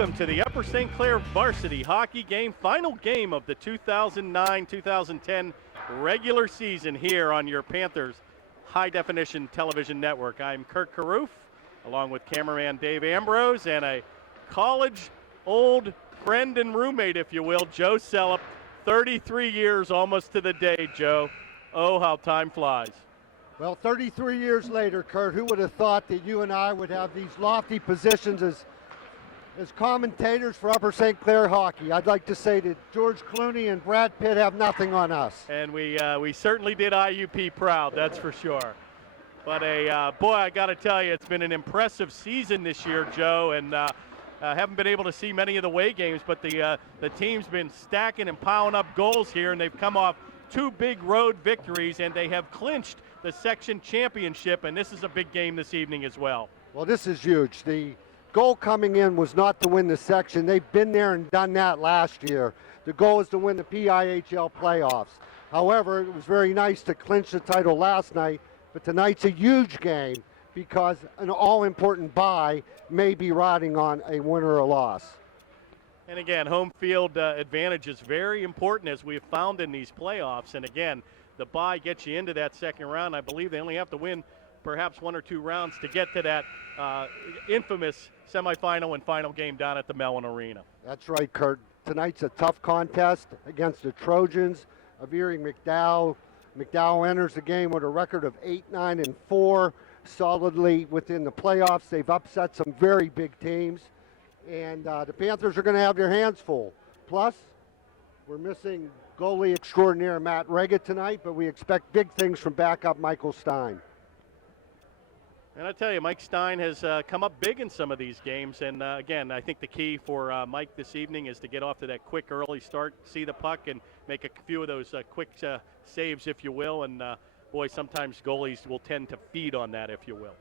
welcome to the Upper St. Clair varsity hockey game, final game of the 2009-2010 regular season here on your Panthers high-definition television network. I'm Kurt Carruth, along with cameraman Dave Ambrose, and a college old friend and roommate, if you will, Joe Sellup. 33 years almost to the day, Joe. Oh, how time flies. Well, 33 years later, Kurt, who would have thought that you and I would have these lofty positions as commentators for Upper St. Clair hockey? I'd like to say that George Clooney and Brad Pitt have nothing on us. And we certainly did IUP proud, that's for sure. But boy, I got to tell you, it's been an impressive season this year, Joe, and haven't been able to see many of the away games, but the team's been stacking and piling up goals here, and they've come off two big road victories, and they have clinched the section championship, and this is a big game this evening as well. Well, this is huge. The goal coming in was not to win the section. They've been there and done that last year. The goal is to win the PIHL playoffs. However, it was very nice to clinch the title last night, but tonight's a huge game because an all-important bye may be riding on a win or a loss. And again, home field advantage is very important, as we have found in these playoffs. And again, the bye gets you into that second round. I believe they only have to win perhaps one or two rounds to get to that infamous semifinal and final game down at the Mellon Arena. That's right, Kurt. Tonight's a tough contest against the Trojans of Erie McDowell. McDowell enters the game with a record of 8-9-4, solidly within the playoffs. They've upset some very big teams, and the Panthers are going to have their hands full. Plus, we're missing goalie extraordinaire Matt Rega tonight, but we expect big things from backup Michael Stein. And I tell you, Mike Stein has come up big in some of these games. And again, I think the key for Mike this evening is to get off to that quick early start, see the puck, and make a few of those quick saves, if you will. And boy, sometimes goalies will tend to feed on that, if you will.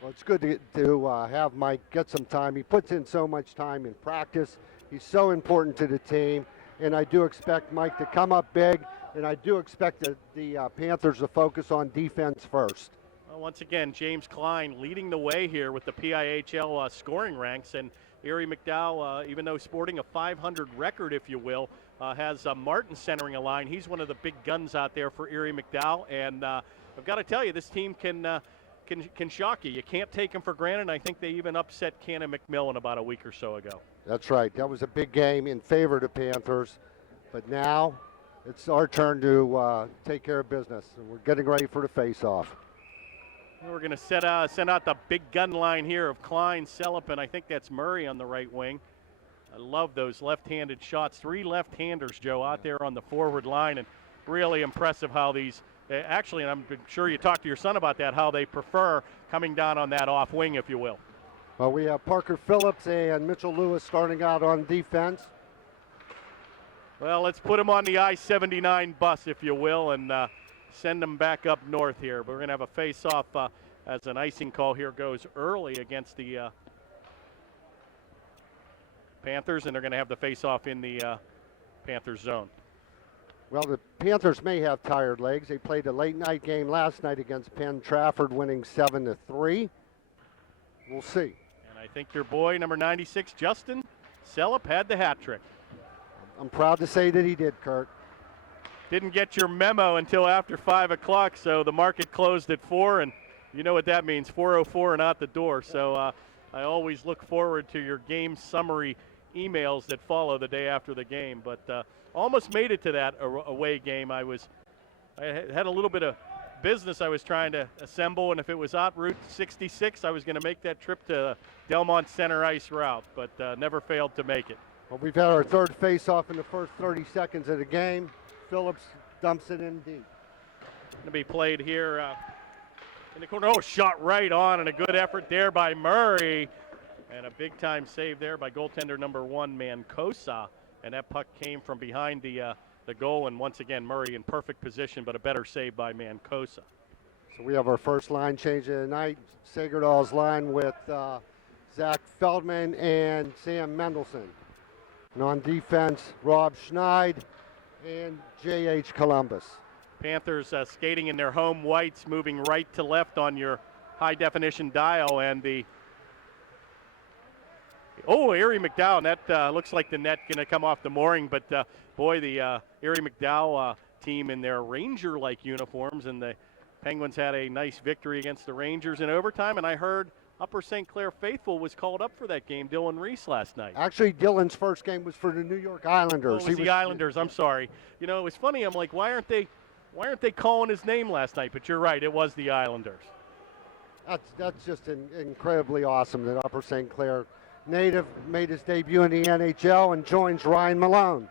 Well, it's good to have Mike get some time. He puts in so much time in practice. He's so important to the team. And I do expect Mike to come up big, and I do expect the Panthers to focus on defense first. Well, once again, James Klein leading the way here with the PIHL scoring ranks, and Erie McDowell, even though sporting a 500 record, if you will, has Martin centering a line. He's one of the big guns out there for Erie McDowell, and I've got to tell you, this team can shock you. You can't take them for granted. I think they even upset Cannon McMillan about a week or so ago. That's right. That was a big game in favor of the Panthers. But now it's our turn to take care of business. And we're getting ready for the face-off. We're going to send out the big gun line here of Klein, Sellup, and I think that's Murray on the right wing. I love those left-handed shots. Three left-handers, Joe, out there on the forward line, and really impressive how these actually, and I'm sure you talked to your son about that, how they prefer coming down on that off wing, if you will. Well, we have Parker Phillips and Mitchell Lewis starting out on defense. Well, let's put them on the I-79 bus, if you will, and send them back up north here. But we're going to have a face-off as an icing call here goes early against the Panthers, and they're going to have the face-off in the Panthers zone. Well, the Panthers may have tired legs. They played a late-night game last night against Penn Trafford, winning 7-3. We'll see. And I think your boy, number 96, Justin Sellup, had the hat trick. I'm proud to say that he did, Kurt. Didn't get your memo until after 5 o'clock, so the market closed at 4, and you know what that means, 4:04 and out the door. So I always look forward to your game summary emails that follow the day after the game. But almost made it to that away game. I had a little bit of business I was trying to assemble, and if it was out Route 66, I was going to make that trip to Delmont Center Ice route, but never failed to make it. Well, we've had our third face-off in the first 30 seconds of the game. Phillips dumps it in deep. Going to be played here in the corner. Oh, shot right on, and a good effort there by Murray. And a big-time save there by goaltender number 1, Mancosa. And that puck came from behind the goal. And once again, Murray in perfect position, but a better save by Mancosa. So we have our first line change of the night. Sagerdal's line with Zach Feldman and Sam Mendelson. And on defense, Rob Schneid and J.H. Columbus. Panthers skating in their home whites, moving right to left on your high-definition dial, and the Oh, Erie McDowell. And that looks like the net going to come off the mooring. But, boy, the Erie McDowell team in their Ranger-like uniforms. And the Penguins had a nice victory against the Rangers in overtime. And I heard Upper St. Clair faithful was called up for that game, Dylan Reese, last night. Actually, Dylan's first game was for the New York Islanders. Oh, it was the Islanders. I'm sorry. You know, it was funny. I'm like, why aren't they calling his name last night? But you're right. It was the Islanders. That's just incredibly awesome that Upper St. Clair native made his debut in the NHL and joins Ryan Malone.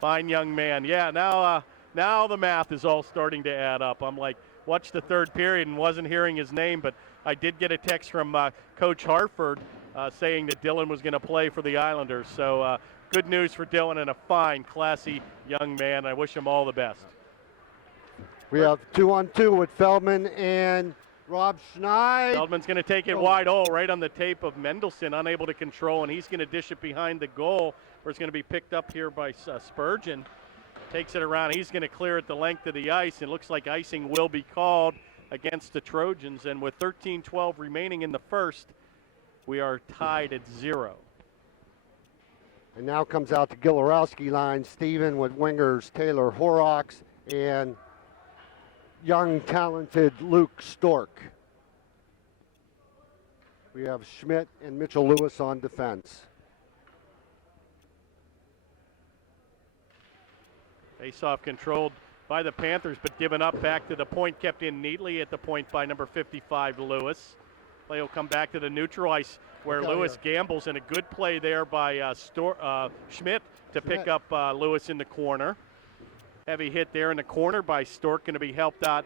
Fine young man. Yeah, now the math is all starting to add up. I'm like, watched the third period and wasn't hearing his name, but I did get a text from Coach Hartford saying that Dylan was going to play for the Islanders. So good news for Dylan and a fine, classy young man. I wish him all the best. We have 2-on-2 with Feldman and Rob Schneid. Feldman's going to take it wide, right on the tape of Mendelson, unable to control, and he's going to dish it behind the goal, where it's going to be picked up here by Spurgeon. Takes it around. He's going to clear it the length of the ice. It looks like icing will be called against the Trojans, and with 13-12 remaining in the first, we are tied at 0. And now comes out the Gilorowski line, Steven with wingers Taylor Horrocks and young, talented Luke Stork. We have Schmidt and Mitchell Lewis on defense. Face-off controlled by the Panthers, but given up back to the point, kept in neatly at the point by number 55, Lewis. Play will come back to the neutral ice where Lewis gambles, and a good play there by Schmidt to pick up Lewis in the corner. Heavy hit there in the corner by Stork, going to be helped out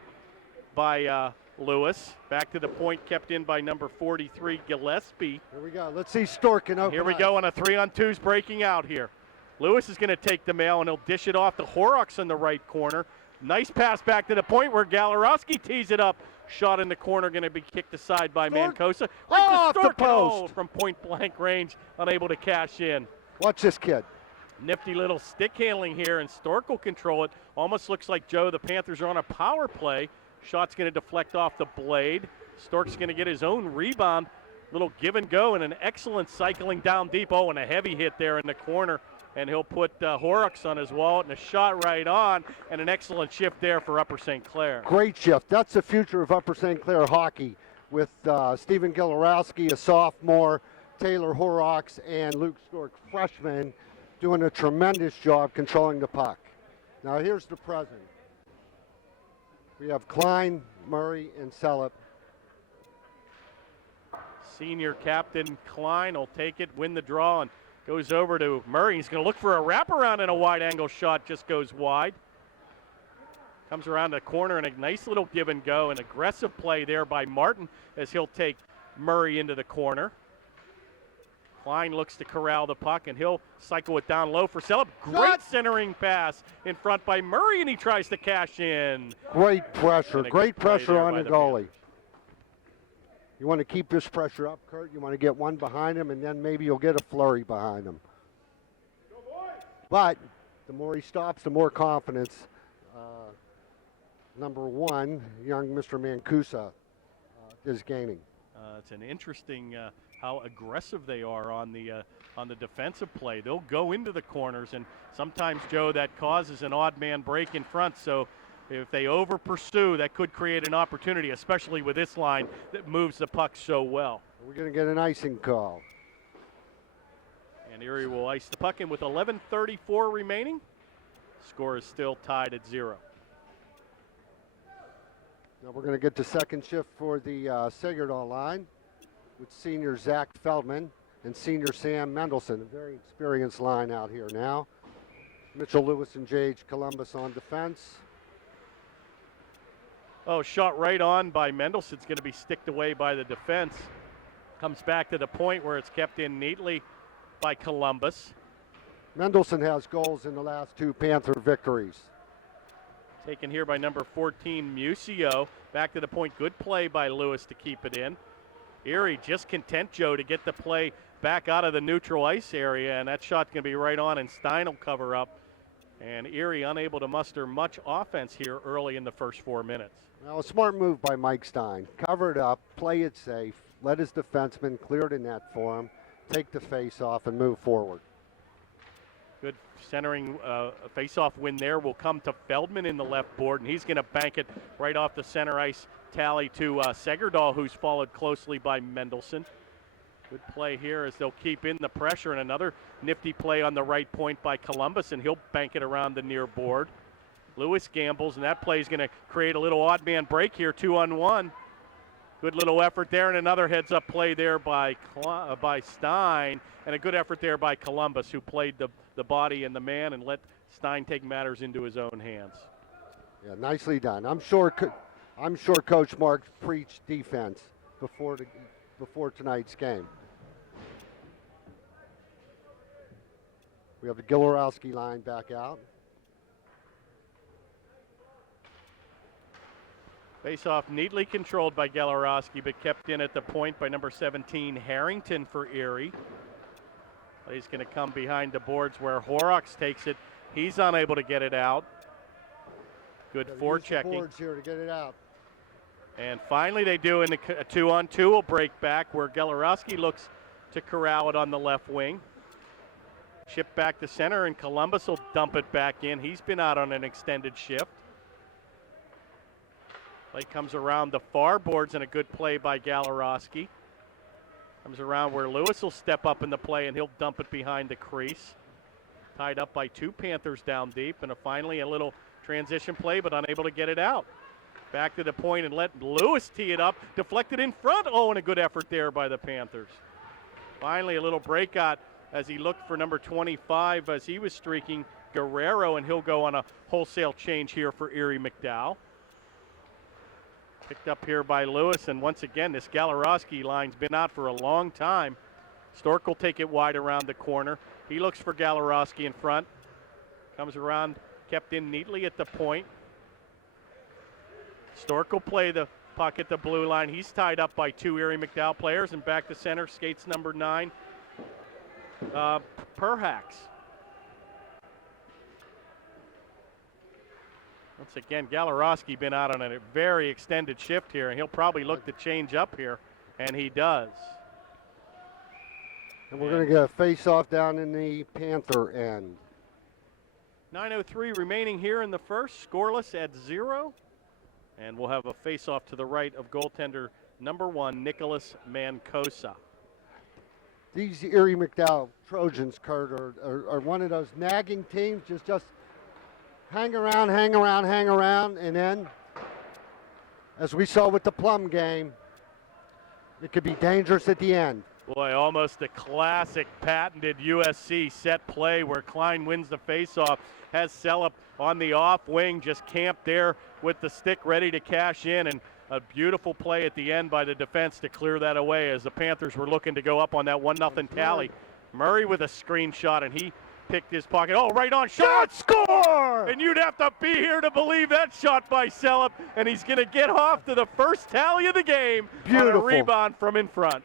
by Lewis. Back to the point, kept in by number 43, Gillespie. Here we go. Let's see Stork and open. Here we go on a 3-on-2s breaking out here. Lewis is going to take the mail, and he'll dish it off to Horrocks in the right corner. Nice pass back to the point where Galarowski tees it up. Shot in the corner, going to be kicked aside by Mancosa. Off the post. From point-blank range, unable to cash in. Watch this kid. Nifty little stick handling here, and Stork will control it. Almost looks like, Joe, the Panthers are on a power play. Shot's going to deflect off the blade. Stork's going to get his own rebound. Little give and go, and an excellent cycling down deep. Oh, and a heavy hit there in the corner. And he'll put Horrocks on his wallet, and a shot right on, and an excellent shift there for Upper St. Clair. Great shift. That's the future of Upper St. Clair hockey with Stephen Gilorowski, a sophomore, Taylor Horrocks, and Luke Stork, freshman, doing a tremendous job controlling the puck. Now here's the present. We have Klein, Murray, and Sellepp. Senior captain Klein will take it, win the draw, and goes over to Murray. He's going to look for a wraparound, and a wide-angle shot just goes wide. Comes around the corner, and a nice little give and go. An aggressive play there by Martin as he'll take Murray into the corner. Klein looks to corral the puck, and he'll cycle it down low for Sellepp. Great centering pass in front by Murray, and he tries to cash in. Great pressure. Great pressure on the goalie. Panthers. You want to keep this pressure up, Kurt. You want to get one behind him, and then maybe you'll get a flurry behind him. But the more he stops, the more confidence. Number one, young Mr. Mancusa is gaining. It's an interesting how aggressive they are on the defensive play. They'll go into the corners, and sometimes, Joe, that causes an odd man break in front. So if they over pursue, that could create an opportunity, especially with this line that moves the puck so well. We're going to get an icing call. And Erie will ice the puck in with 11:34 remaining. Score is still tied at 0. Now we're going to get to second shift for the Sagardal line with senior Zach Feldman and senior Sam Mendelson. A very experienced line out here now. Mitchell Lewis and J.H. Columbus on defense. Oh, shot right on by Mendelson's going to be sticked away by the defense. Comes back to the point where it's kept in neatly by Columbus. Mendelson has goals in the last 2 Panther victories. Taken here by number 14, Musio. Back to the point. Good play by Lewis to keep it in. Erie just content, Joe, to get the play back out of the neutral ice area, and that shot's going to be right on, and Stein will cover up. And Erie unable to muster much offense here early in the first 4 minutes. Now, a smart move by Mike Stein. Cover it up, play it safe, let his defenseman clear the net for him, take the face off and move forward. Good centering face-off win there will come to Feldman in the left board, and he's going to bank it right off the center ice tally to Segerdahl, who's followed closely by Mendelson. Good play here as they'll keep in the pressure, and another nifty play on the right point by Columbus, and he'll bank it around the near board. Lewis gambles, and that play is going to create a little odd man break here, 2-on-1. Good little effort there, and another heads-up play there by Stein, and a good effort there by Columbus, who played the body and the man and let Stein take matters into his own hands. Yeah, nicely done. I'm sure Coach Mark preached defense before tonight's game. We have the Gilorowski line back out. Face-off neatly controlled by Gilorowski, but kept in at the point by number 17, Harrington for Erie. He's going to come behind the boards where Horrocks takes it. He's unable to get it out. Good forechecking. Boards here to get it out. And finally they do, in a 2-on-2 will break back where Gilorowski looks to corral it on the left wing. Chip back to center, and Columbus will dump it back in. He's been out on an extended shift. Play comes around the far boards, and a good play by Gilorowski. Comes around where Lewis will step up in the play, and he'll dump it behind the crease. Tied up by two Panthers down deep, and finally a little transition play, but unable to get it out. Back to the point and let Lewis tee it up. Deflected in front. Oh, and a good effort there by the Panthers. Finally a little breakout as he looked for number 25 as he was streaking Guerrero, and he'll go on a wholesale change here for Erie McDowell. Picked up here by Lewis, and once again, this Gilorowski line's been out for a long time. Stork will take it wide around the corner. He looks for Gilorowski in front. Comes around, kept in neatly at the point. Stork will play the puck at the blue line. He's tied up by two Erie McDowell players, and back to center skates number 9, Perhacs. Once again, Gilorowski been out on a very extended shift here, and he'll probably look to change up here, and he does. And we're going to get a face-off down in the Panther end. 9:03 remaining here in the first, scoreless at 0. And we'll have a face-off to the right of goaltender number 1, Nicholas Mancosa. These Erie McDowell Trojans, Kurt, are one of those nagging teams, just hang around, and then, as we saw with the Plum game, it could be dangerous at the end. Boy, almost a classic patented USC set play where Klein wins the faceoff, has Sellup on the off wing, just camped there with the stick ready to cash in, and a beautiful play at the end by the defense to clear that away as the Panthers were looking to go up on that 1-0 tally. Murray with a screenshot, and he picked his pocket. Oh, right on shot, score! And you'd have to be here to believe that shot by Sellup, and he's going to get off to the first tally of the game. Beautiful. On a rebound from in front.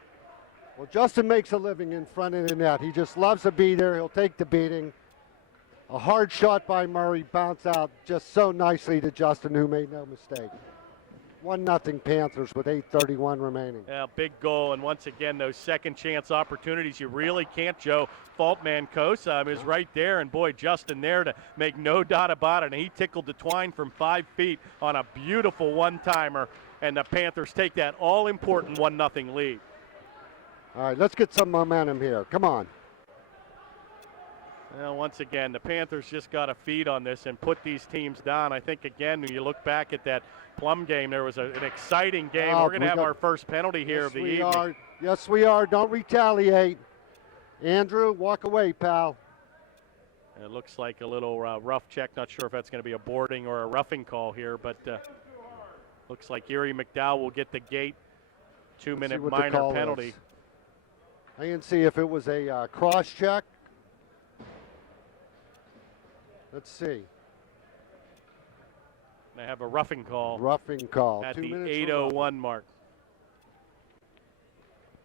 Well, Justin makes a living in front of the net. He just loves to be there. He'll take the beating. A hard shot by Murray, bounce out just so nicely to Justin, who made no mistake. 1-0 Panthers with 8:31 remaining. Yeah, big goal, and once again, those second chance opportunities, you really can't, Joe, fault Mancosa. Is right there, and boy, Justin there to make no doubt about it, and he tickled the twine from 5 feet on a beautiful one-timer, and the Panthers take that all-important 1-0 lead. All right, let's get some momentum here. Come on. Well, once again, the Panthers just got to feed on this and put these teams down. I think, again, when you look back at that Plum game, there was an exciting game. We're going to have our first penalty here of the evening. Yes, we are. Don't retaliate. Andrew, walk away, pal. And it looks like a little rough check. Not sure if that's going to be a boarding or a roughing call here, but looks like Erie McDowell will get the gate. 2-minute minor penalty. I didn't see if it was a cross check. Let's see. They have a roughing call. Roughing call. At 2 the minutes 8:01 mark.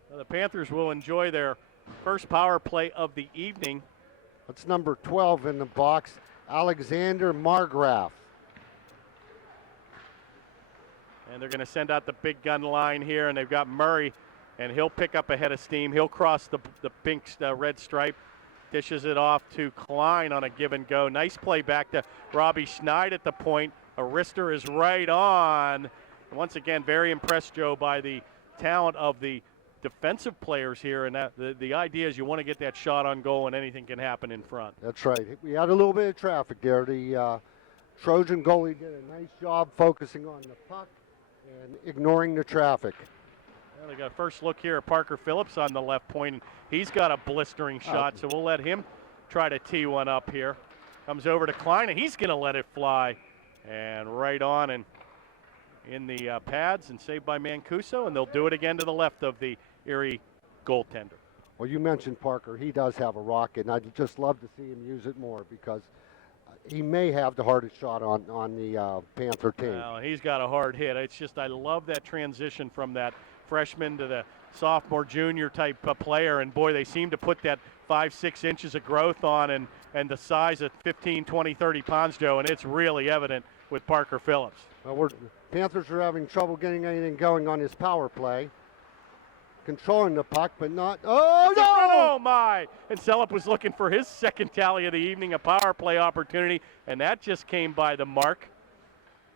Well, the Panthers will enjoy their first power play of the evening. That's number 12 in the box, Alexander Margraf. And they're going to send out the big gun line here, and they've got Murray and he'll pick up a head of steam. He'll cross the pink red stripe, dishes it off to Klein on a give and go. Nice play back to Robbie Schneid at the point. A wrister is right on. Once again, very impressed, Joe, by the talent of the defensive players here, and that the idea is you want to get that shot on goal and anything can happen in front. That's right. We had a little bit of traffic there. The Trojan goalie did a nice job focusing on the puck and ignoring the traffic. Well, we got a first look here at Parker Phillips on the left point. He's got a blistering shot, so we'll let him try to tee one up here. Comes over to Klein, and he's going to let it fly. And right on and in the pads and saved by Mancuso, and they'll do it again to the left of the Erie goaltender. Well, you mentioned Parker. He does have a rocket, and I'd just love to see him use it more because he may have the hardest shot on the Panther team. Well, he's got a hard hit. It's just I love that transition from that freshman to the sophomore, junior type player, and boy, they seem to put that 5-6 inches of growth on and the size of 15, 20, 30 pounds, Joe, and it's really evident with Parker Phillips. Well, Panthers are having trouble getting anything going on his power play. Controlling the puck, but not. Oh, no! Oh, my! And Sellepp was looking for his second tally of the evening, a power play opportunity, and that just came by the mark.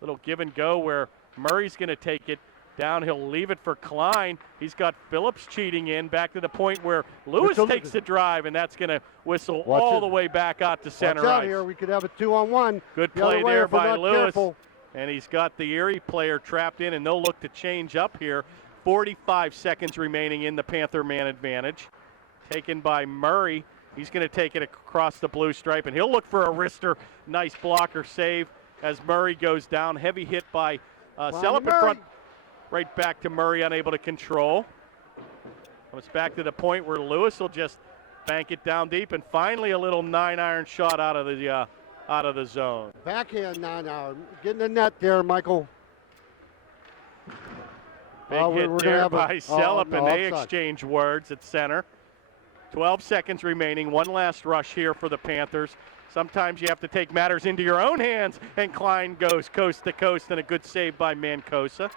Little give and go where Murray's going to take it down. He'll leave it for Klein. He's got Phillips cheating in back to the point where Lewis takes the drive, and that's going to whistle all the way back out to center Watch out ice. here. We could have a 2-on-1. Good play there by Lewis. Careful. And he's got the Erie player trapped in, and they'll look to change up here. 45 seconds remaining in the Panther man advantage. Taken by Murray. He's going to take it across the blue stripe, and he'll look for a wrister. Nice blocker save as Murray goes down. Heavy hit by Sellepp in front. Right back to Murray, unable to control. Comes back to the point where Lewis will just bank it down deep, and finally a little 9-iron shot out of the zone. Backhand 9-iron. Getting the net there, Michael. Big hit there by Sellepp, and they exchange words at center. 12 seconds remaining. One last rush here for the Panthers. Sometimes you have to take matters into your own hands, and Klein goes coast to coast, and a good save by Mancosa.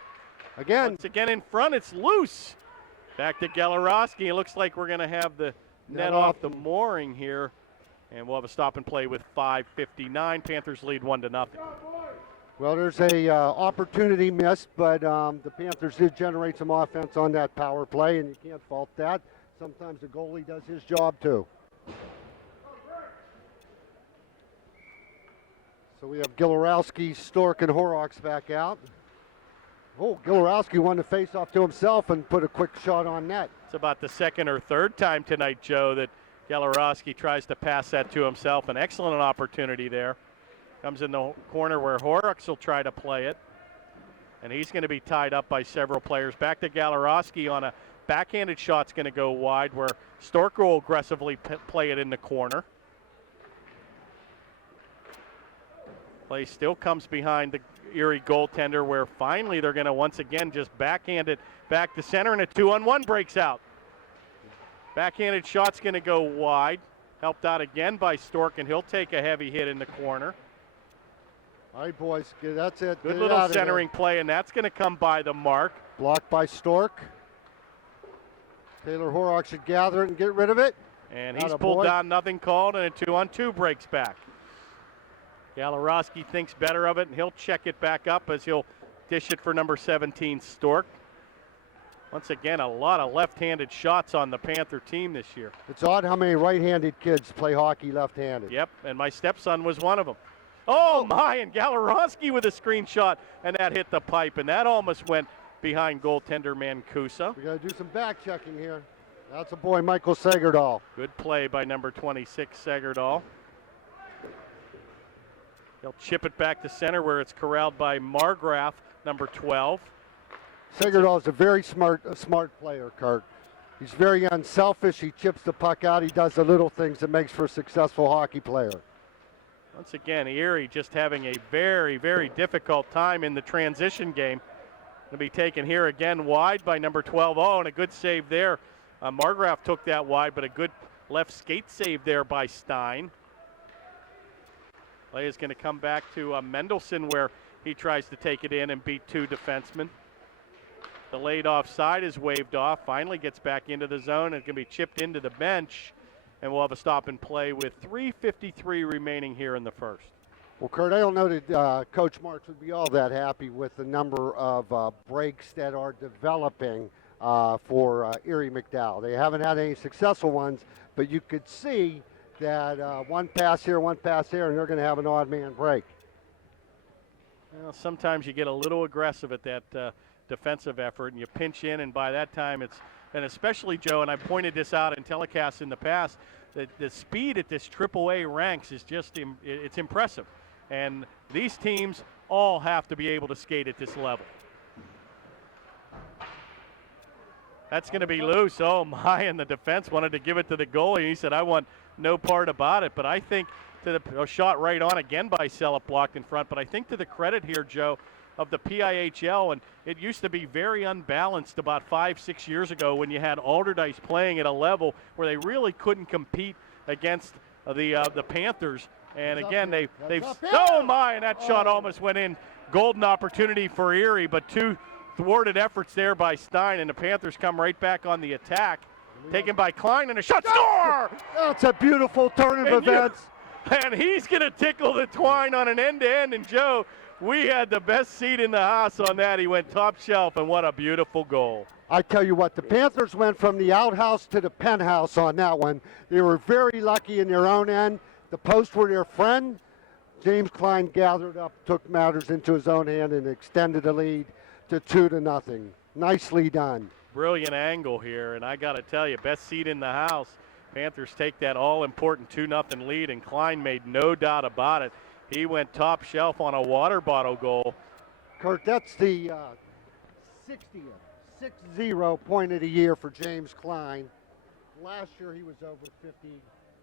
Once again in front, it's loose. Back to Galarowski. It looks like we're going to have the net off the mooring here, and we'll have a stop and play with 5:59. Panthers lead 1-0. Well, there's a opportunity missed, but the Panthers did generate some offense on that power play, and you can't fault that. Sometimes the goalie does his job too. So we have Galarowski, Stork, and Horrocks back out. Oh, Galarowski won the face-off to himself and put a quick shot on net. It's about the second or third time tonight, Joe, that Galarowski tries to pass that to himself. An excellent opportunity there. Comes in the corner where Horrocks will try to play it. And he's going to be tied up by several players. Back to Galarowski on a backhanded shot's going to go wide where Stork will aggressively play it in the corner. Play still comes behind the Erie goaltender where finally they're going to once again just backhand it back to center, and a 2-on-1 breaks out. Backhanded shot's going to go wide. Helped out again by Stork, and he'll take a heavy hit in the corner. All right, boys, that's it. Good little centering play, and that's going to come by the mark. Blocked by Stork. Taylor Horrocks should gather it and get rid of it. And he's pulled down, nothing called, and a 2-on-2 breaks back. Galarowski thinks better of it, and he'll check it back up as he'll dish it for number 17, Stork. Once again, a lot of left-handed shots on the Panther team this year. It's odd how many right-handed kids play hockey left-handed. Yep, and my stepson was one of them. Oh, my, and Galarowski with a screen shot, and that hit the pipe, and that almost went behind goaltender Mancuso. We got to do some back-checking here. That's a boy, Michael Segerdahl. Good play by number 26, Segerdahl. He'll chip it back to center where it's corralled by Margraf, number 12. Segerdahl is a very smart player, Kurt. He's very unselfish. He chips the puck out. He does the little things that makes for a successful hockey player. Once again, Erie just having a very, very difficult time in the transition game. Going to be taken here again wide by number 12. Oh, and a good save there. Margraf took that wide, but a good left skate save there by Stein. Play is going to come back to Mendelson where he tries to take it in and beat two defensemen. The laid off side is waved off, finally gets back into the zone. It's going to be chipped into the bench, and we'll have a stop and play with 3:53 remaining here in the first. Well, Kurt, I don't know that Coach Marks would be all that happy with the number of breaks that are developing for Erie McDowell. They haven't had any successful ones, but you could see that one pass here, and they're going to have an odd man break. Well, sometimes you get a little aggressive at that defensive effort, and you pinch in, and by that time and especially, Joe, and I pointed this out in telecasts in the past, that the speed at this AAA ranks is just, it's impressive. And these teams all have to be able to skate at this level. That's going to be loose. Oh, my, and the defense wanted to give it to the goalie. He said, I want no part about it. But I think a shot right on again by Sellepp, blocked in front. But I think to the credit here, Joe, of the PIHL, and it used to be very unbalanced about 5-6 years ago when you had Alderdice playing at a level where they really couldn't compete against the Panthers. And again, they've oh my, and that shot almost went in. Golden opportunity for Erie, but two thwarted efforts there by Stein, and the Panthers come right back on the attack. Taken by Klein, and a shot, score! That's a beautiful turn of events. And he's going to tickle the twine on an end-to-end, and Joe, we had the best seat in the house on that. He went top shelf, and what a beautiful goal. I tell you what, the Panthers went from the outhouse to the penthouse on that one. They were very lucky in their own end. The posts were their friend. James Klein gathered up, took matters into his own hand, and extended the lead to 2-0. Nicely done. Brilliant angle here, and I got to tell you, best seat in the house. Panthers take that all-important 2-0 lead, and Klein made no doubt about it. He went top shelf on a water bottle goal. Kurt, that's the 60th, 6-0 point of the year for James Klein. Last year he was over 50.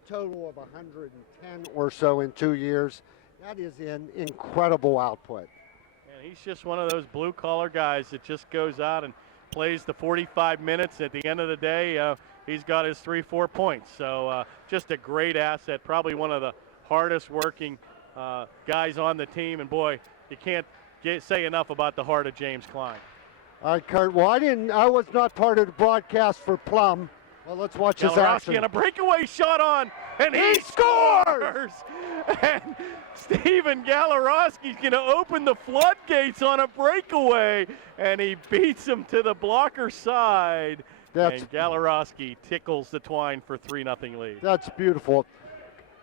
Total of 110 or so in 2 years. That is an incredible output. And he's just one of those blue-collar guys that just goes out and plays the 45 minutes. At the end of the day, he's got his 3-4 points. So just a great asset, probably one of the hardest working guys on the team. And boy, you can't say enough about the heart of James Klein. All right, Kurt. Well, I was not part of the broadcast for Plum. Well, let's watch this action. And a breakaway shot on, and he scores! And Steven Galarowski's going to open the floodgates on a breakaway, and he beats him to the blocker side. And Galarowski tickles the twine for 3-0 lead. That's beautiful.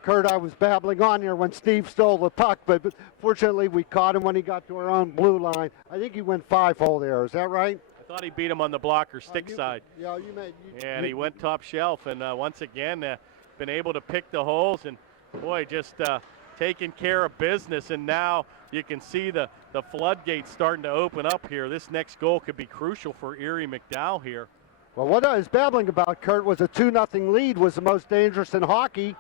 Kurt, I was babbling on here when Steve stole the puck, but fortunately we caught him when he got to our own blue line. I think he went 5-hole there. Is that right? I thought he beat him on the blocker stick side. Yeah, and he went top shelf, and once again been able to pick the holes, and boy, just taking care of business. And now you can see the floodgates starting to open up here. This next goal could be crucial for Erie McDowell here. Well, what I was babbling about, Kurt, was a 2-0 lead was the most dangerous in hockey,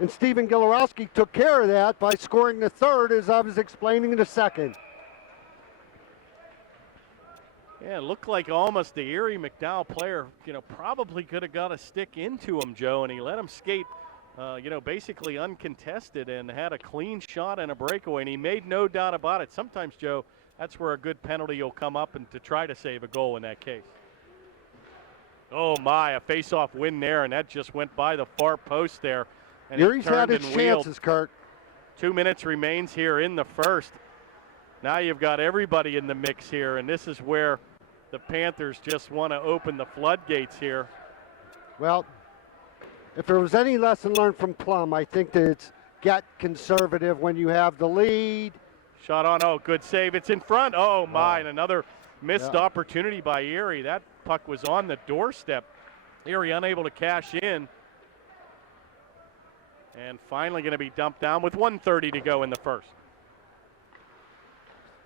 and Steven Galarowski took care of that by scoring the third, as I was explaining in the second. Yeah, it looked like almost the Erie McDowell player, probably could have got a stick into him, Joe, and he let him skate, basically uncontested and had a clean shot and a breakaway, and he made no doubt about it. Sometimes, Joe, that's where a good penalty will come up and to try to save a goal in that case. Oh, my, a face-off win there, and that just went by the far post there. And Erie's had his chances, Kurt. 2 minutes remains here in the first. Now you've got everybody in the mix here, and this is where the Panthers just want to open the floodgates here. Well, if there was any lesson learned from Plum, I think that it's get conservative when you have the lead. Shot on, oh, good save. It's in front. Oh, my, and another missed opportunity by Erie. That puck was on the doorstep. Erie unable to cash in. And finally going to be dumped down with 1:30 to go in the first.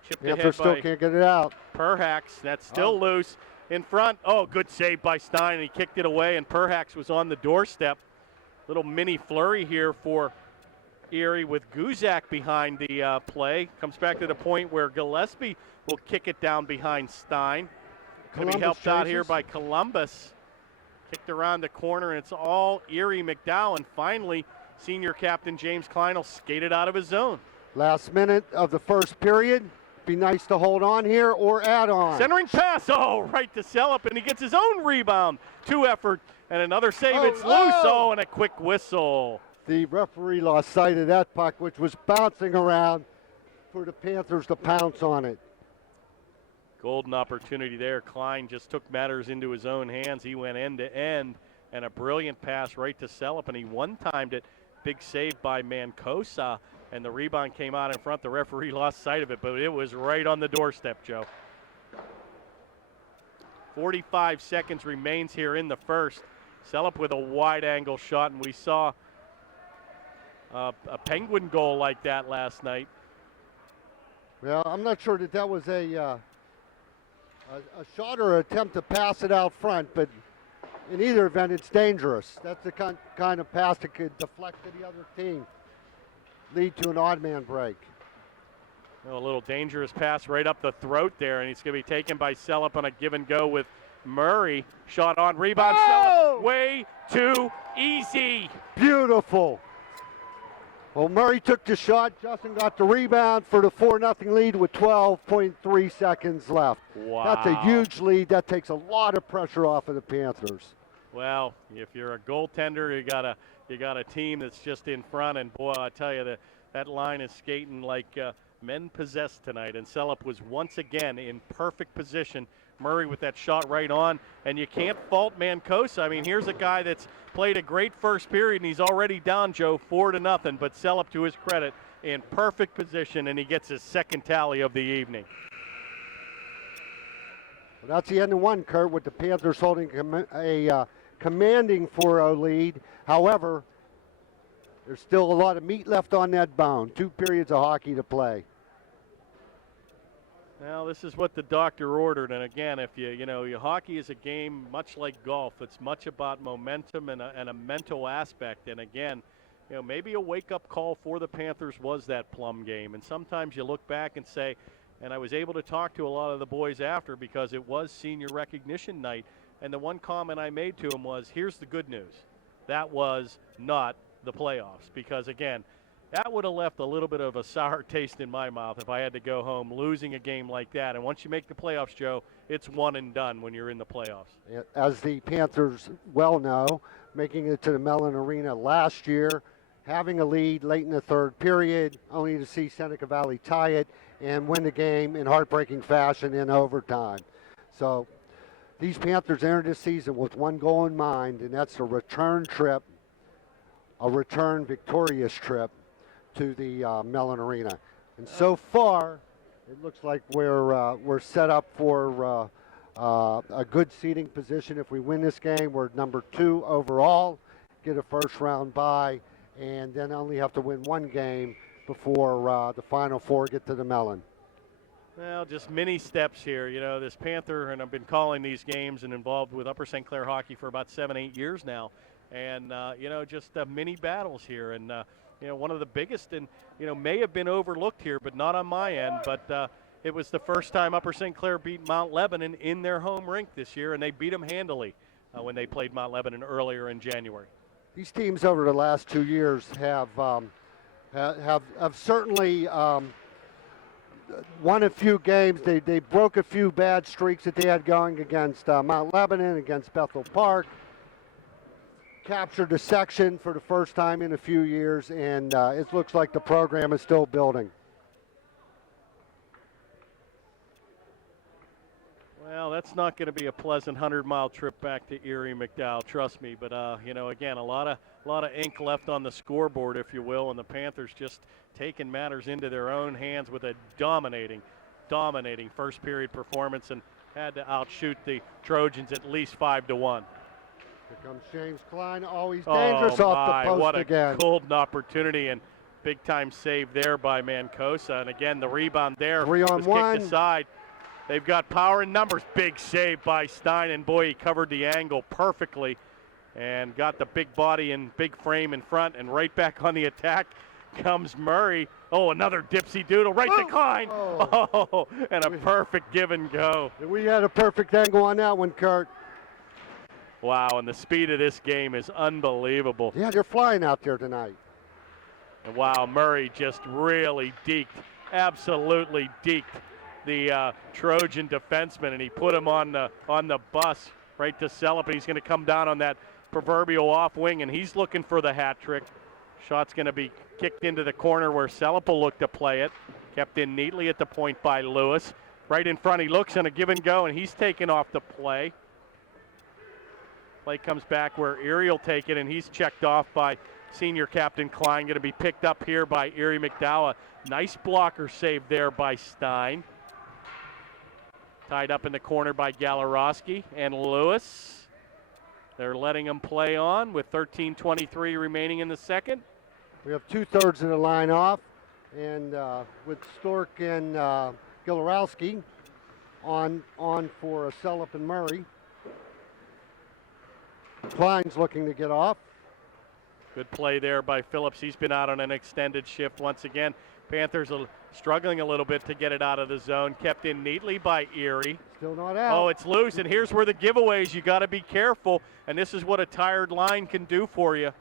Chipped ahead still by can't get it out. Perhax, that's still loose. In front, oh, good save by Stein, and he kicked it away, and Perhax was on the doorstep. Little mini flurry here for Erie with Guzak behind the play. Comes back to the point where Gillespie will kick it down behind Stein. Going to be helped out here by Columbus. Kicked around the corner, and it's all Erie McDowell, and finally senior captain James Klein will skate it out of his zone. Last minute of the first period. be nice to hold on here or add on. Centering pass, right to Sellup, and he gets his own rebound. 2 effort, and another save, it's loose, and a quick whistle. The referee lost sight of that puck, which was bouncing around for the Panthers to pounce on it. Golden opportunity there. Klein just took matters into his own hands. He went end to end, and a brilliant pass right to Sellup, and he one-timed it. Big save by Mancosa, and the rebound came out in front. The referee lost sight of it, but it was right on the doorstep, Joe. 45 seconds remains here in the first. Sellup with a wide-angle shot, and we saw a Penguin goal like that last night. Well, I'm not sure that was a shot or attempt to pass it out front, but in either event, it's dangerous. That's the kind of pass that could deflect to the other team, lead to an odd man break. A little dangerous pass right up the throat there, and it's going to be taken by Sellup on a give and go with Murray. Shot on rebound. Sellup, way too easy. Beautiful. Well, Murray took the shot. Justin got the rebound for the 4-0 lead with 12.3 seconds left. Wow. That's a huge lead. That takes a lot of pressure off of the Panthers. Well, if you're a goaltender, you got a team that's just in front, and boy, I tell you, that line is skating like men possessed tonight, and Sellup was once again in perfect position. Murray with that shot right on, and you can't fault Mancosa. I mean, here's a guy that's played a great first period, and he's already down, Joe, 4-0, but Sellup, to his credit, in perfect position, and he gets his second tally of the evening. Well, that's the end of one, Kurt, with the Panthers holding a commanding 4-0 lead. However, there's still a lot of meat left on that bone. 2 periods of hockey to play. Well, this is what the doctor ordered, and again, if your hockey is a game much like golf. It's much about momentum and a mental aspect. And again, maybe a wake-up call for the Panthers was that Plum game. And sometimes you look back and say, and I was able to talk to a lot of the boys after because it was senior recognition night. And the one comment I made to them was, here's the good news. That was not the playoffs, because again, that would have left a little bit of a sour taste in my mouth if I had to go home losing a game like that. And once you make the playoffs, Joe, it's one and done when you're in the playoffs. As the Panthers well know, making it to the Mellon Arena last year, having a lead late in the third period, only to see Seneca Valley tie it and win the game in heartbreaking fashion in overtime. So these Panthers entered this season with one goal in mind, and that's a return trip, a return victorious trip to the Mellon Arena. And so far, it looks like we're set up for a good seeding position. If we win this game, we're number 2 overall, get a first round bye, and then only have to win one game before the Final Four get to the Mellon. Well, just mini steps here. This Panther, and I've been calling these games and involved with Upper St. Clair hockey for about 7-8 years now. And, just mini battles here. And, one of the biggest and, may have been overlooked here, but not on my end. But it was the first time Upper St. Clair beat Mount Lebanon in their home rink this year, and they beat them handily when they played Mount Lebanon earlier in January. These teams over the last 2 years have certainly won a few games. They broke a few bad streaks that they had going against Mount Lebanon, against Bethel Park. Captured a section for the first time in a few years, and it looks like the program is still building. Well, that's not going to be a pleasant 100-mile trip back to Erie, McDowell, trust me. But again, a lot of ink left on the scoreboard, if you will, and the Panthers just taking matters into their own hands with a dominating first period performance, and had to outshoot the Trojans at least 5-1. Here comes James Klein, always dangerous off the post what a again. golden opportunity, and big-time save there by Mancosa. And again, the rebound there 3-on-1. kicked aside. They've got power in numbers. Big save by Stein, and boy, he covered the angle perfectly and got the big body and big frame in front, and right back on the attack comes Murray. Oh, another dipsy doodle right to Klein. Oh, and a perfect give and go. We had a perfect angle on that one, Kurt. Wow, and the speed of this game is unbelievable. Yeah, they're flying out there tonight. And wow, Murray just really deked, absolutely deked the Trojan defenseman, and he put him on the bus right to Celep, and he's going to come down on that proverbial off wing, and he's looking for the hat trick. Shot's going to be kicked into the corner where Celep will look to play it. Kept in neatly at the point by Lewis. Right in front, he looks on a give and go, and he's taken off the play. Play comes back where Erie will take it, and he's checked off by senior captain Klein. Going to be picked up here by Erie McDowell. Nice blocker save there by Stein. Tied up in the corner by Galarowski and Lewis. They're letting him play on with 13:23 remaining in the second. We have 2/3 of the line off, and with Stork and Galarowski on for Celep and Murray. Klein's looking to get off. Good play there by Phillips. He's been out on an extended shift once again. Panthers are struggling a little bit to get it out of the zone. Kept in neatly by Erie. Still not out. Oh, it's loose, and here's where the giveaways. You got to be careful, and this is what a tired line can do for you.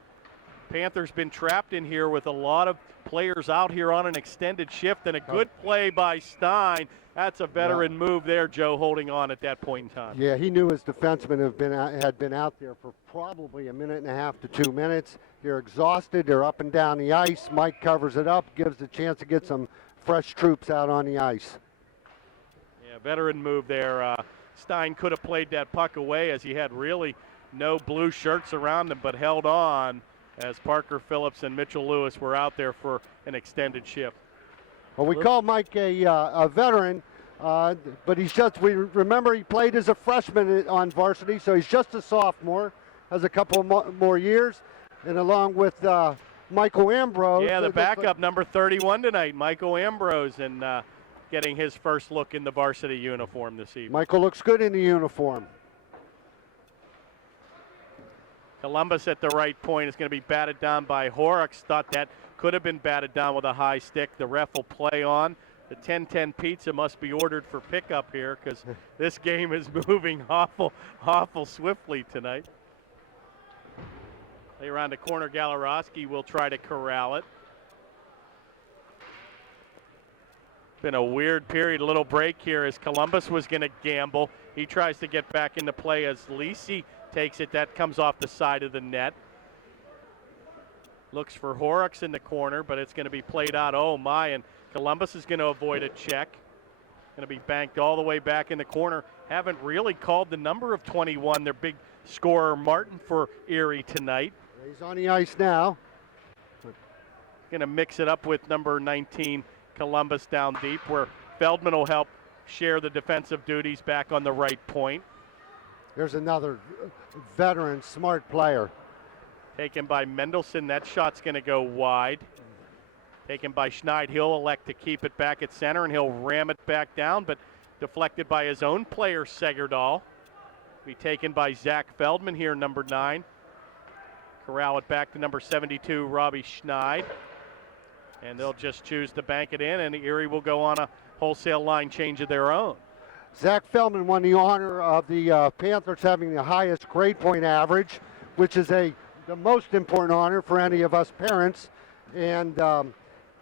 Panthers been trapped in here with a lot of players out here on an extended shift, and a good play by Stein. That's a veteran move there, Joe, holding on at that point in time. Yeah, he knew his defensemen had been out there for probably a minute and a half to 2 minutes. They're exhausted. They're up and down the ice. Mike covers it up, gives a chance to get some fresh troops out on the ice. Yeah, veteran move there. Stein could have played that puck away as he had really no blue shirts around him, but held on as Parker Phillips and Mitchell Lewis were out there for an extended shift. Well, we call Mike a veteran, but we remember he played as a freshman on varsity, so he's just a sophomore, has a couple more years, and along with Michael Ambrose. Yeah, the backup, number 31 tonight, Michael Ambrose, and getting his first look in the varsity uniform this evening. Michael looks good in the uniform. Columbus at the right point is going to be batted down by Horrocks. Thought that could have been batted down with a high stick. The ref will play on. The 10-10 pizza must be ordered for pickup here because this game is moving awful swiftly tonight. Play around the corner. Galarowski will try to corral it. Been a weird period, a little break here as Columbus was going to gamble. He tries to get back into play as Lisi takes it. That comes off the side of the net. Looks for Horrocks in the corner, but it's going to be played out. Oh, my, and Columbus is going to avoid a check. Going to be banked all the way back in the corner. Haven't really called the number of 21, their big scorer, Martin, for Erie tonight. He's on the ice now. Going to mix it up with number 19, Columbus down deep, where Feldman will help share the defensive duties back on the right point. There's another veteran, smart player. Taken by Mendelson. That shot's going to go wide. Taken by Schneid. He'll elect to keep it back at center, and he'll ram it back down, but deflected by his own player, Segerdahl. Be taken by Zach Feldman here, number 9. Corral it back to number 72, Robbie Schneid. And they'll just choose to bank it in, and Erie will go on a wholesale line change of their own. Zach Feldman won the honor of the Panthers having the highest grade point average, which is the most important honor for any of us parents. And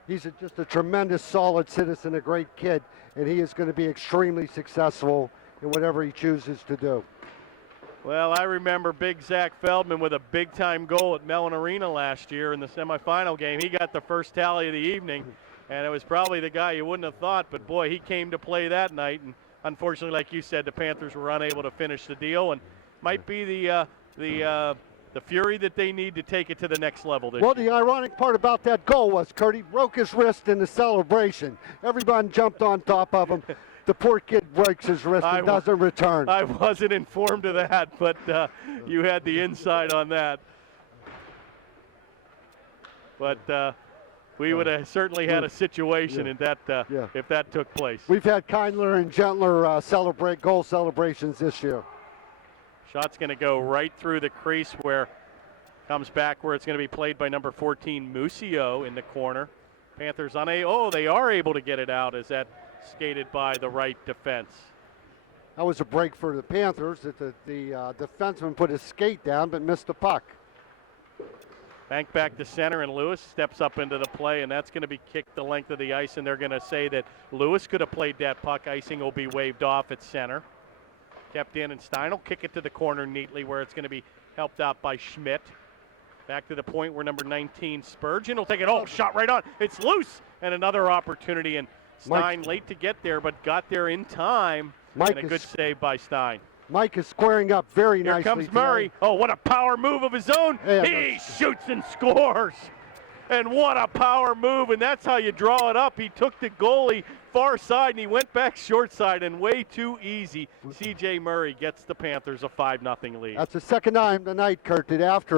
he's just a tremendous, solid citizen, a great kid, and he is going to be extremely successful in whatever he chooses to do. Well, I remember big Zach Feldman with a big-time goal at Mellon Arena last year in the semifinal game. He got the first tally of the evening, and it was probably the guy you wouldn't have thought, but boy, he came to play that night, and unfortunately, like you said, the Panthers were unable to finish the deal, and might be the fury that they need to take it to the next level this year. The ironic part about that goal was, Kurt, he broke his wrist in the celebration. Everyone jumped on top of him. The poor kid breaks his wrist and doesn't return. I wasn't informed of that, but you had the insight on that. But we would have certainly had a situation in that if that took place. We've had kindler and gentler goal celebrations this year. Shot's going to go right through the crease where comes back where it's going to be played by number 14, Musio in the corner. Panthers they are able to get it out as that skated by the right defense. That was a break for the Panthers. The defenseman put his skate down but missed the puck. Bank back to center, and Lewis steps up into the play, and that's going to be kicked the length of the ice, and they're going to say that Lewis could have played that puck. Icing will be waved off at center. Kept in, and Stein will kick it to the corner neatly where it's going to be helped out by Schmidt. Back to the point where number 19, Spurgeon, will take it. Oh, shot right on. It's loose, and another opportunity, and Stein late to get there, but got there in time, and a good save by Stein. Mike is squaring up very nicely. Here comes Murray. Oh, what a power move of his own. He shoots and scores. And what a power move, and that's how you draw it up. He took the goalie far side, and he went back short side, and way too easy. C.J. Murray gets the Panthers a 5-0 lead. That's the second time tonight, Kurt, that after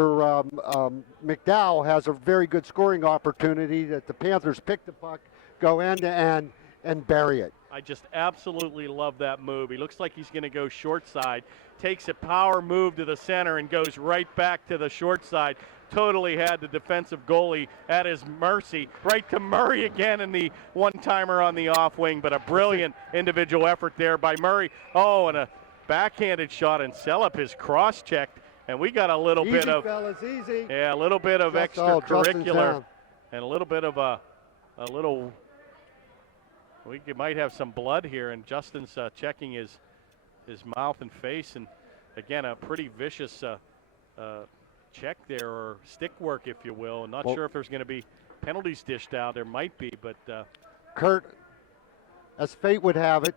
McDowell has a very good scoring opportunity that the Panthers pick the puck, go end to end, and bury it. I just absolutely love that move. He looks like he's going to go short side, takes a power move to the center, and goes right back to the short side. Totally had the defensive goalie at his mercy. Right to Murray again, and the one-timer on the off wing, but a brilliant individual effort there by Murray. Oh, and a backhanded shot, and Celup is cross-checked, and we got a little bit of, fellas, easy. Yeah, a little bit of extracurricular, and a little bit of a little. We might have some blood here, and Justin's checking his mouth and face, and again a pretty vicious check there, or stick work, if you will. I'm not sure if there's going to be penalties dished out. There might be, but Kurt, as fate would have it,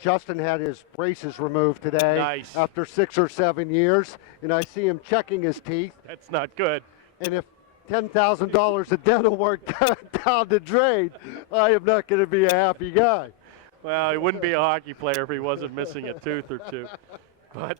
Justin had his braces removed today after 6 or 7 years, and I see him checking his teeth. That's not good. And if $10,000 of dental work down the drain, I am not going to be a happy guy. Well, he wouldn't be a hockey player if he wasn't missing a tooth or two. But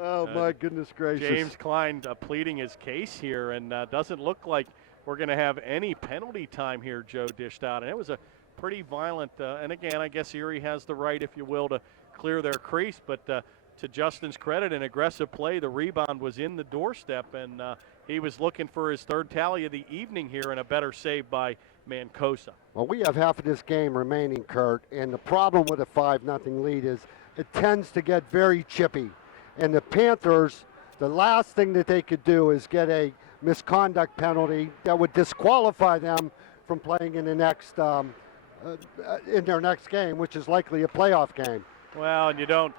oh my goodness gracious! James Klein pleading his case here, and doesn't look like we're going to have any penalty time here. Joe dished out, and it was a pretty violent. And again, I guess Erie has the right, if you will, to clear their crease. But to Justin's credit, an aggressive play. The rebound was in the doorstep, and he was looking for his third tally of the evening here, and a better save by Mancosa. Well, we have half of this game remaining, Kurt, and the problem with a 5-0 lead is it tends to get very chippy. And the Panthers, the last thing that they could do is get a misconduct penalty that would disqualify them from playing in the next in their next game, which is likely a playoff game. Well, and you don't,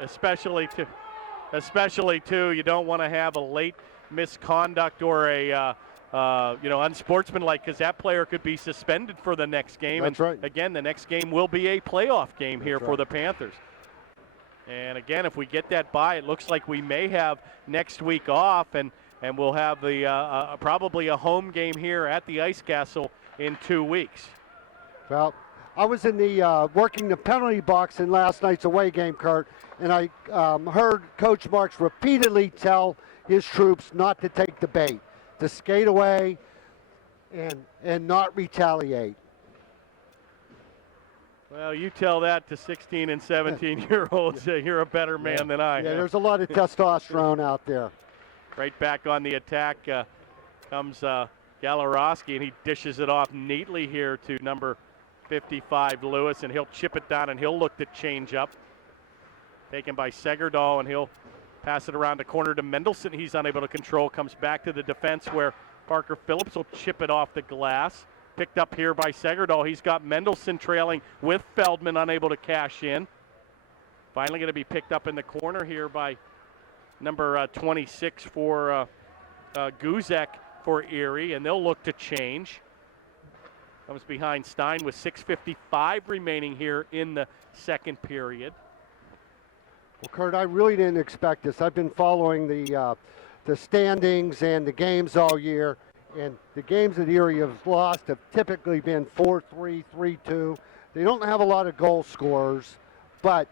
especially too, you don't want to have a late misconduct or a unsportsmanlike, because that player could be suspended for the next game. That's right. Again, the next game will be a playoff game here for the Panthers. And again, if we get that bye, it looks like we may have next week off, and we'll have the probably a home game here at the Ice Castle in 2 weeks. Well, I was in the working the penalty box in last night's away game, Kurt, and I heard Coach Marks repeatedly tell his troops not to take the bait, to skate away and not retaliate. Well, you tell that to 16 and 17-year-olds. You're a better man than I am. Yeah, there's a lot of testosterone out there. Right back on the attack comes Galarowski, and he dishes it off neatly here to number 55, Lewis, and he'll chip it down, and he'll look to change up. Taken by Segerdahl, and he'll pass it around the corner to Mendelson. He's unable to control. Comes back to the defense where Parker Phillips will chip it off the glass. Picked up here by Segerdahl. He's got Mendelson trailing with Feldman, unable to cash in. Finally going to be picked up in the corner here by number 26 for Guzek for Erie, and they'll look to change. Comes behind Stein with 6:55 remaining here in the second period. Well, Kurt, I really didn't expect this. I've been following the standings and the games all year, and the games that Erie has lost have typically been 4-3, 3-2. They don't have a lot of goal scorers, but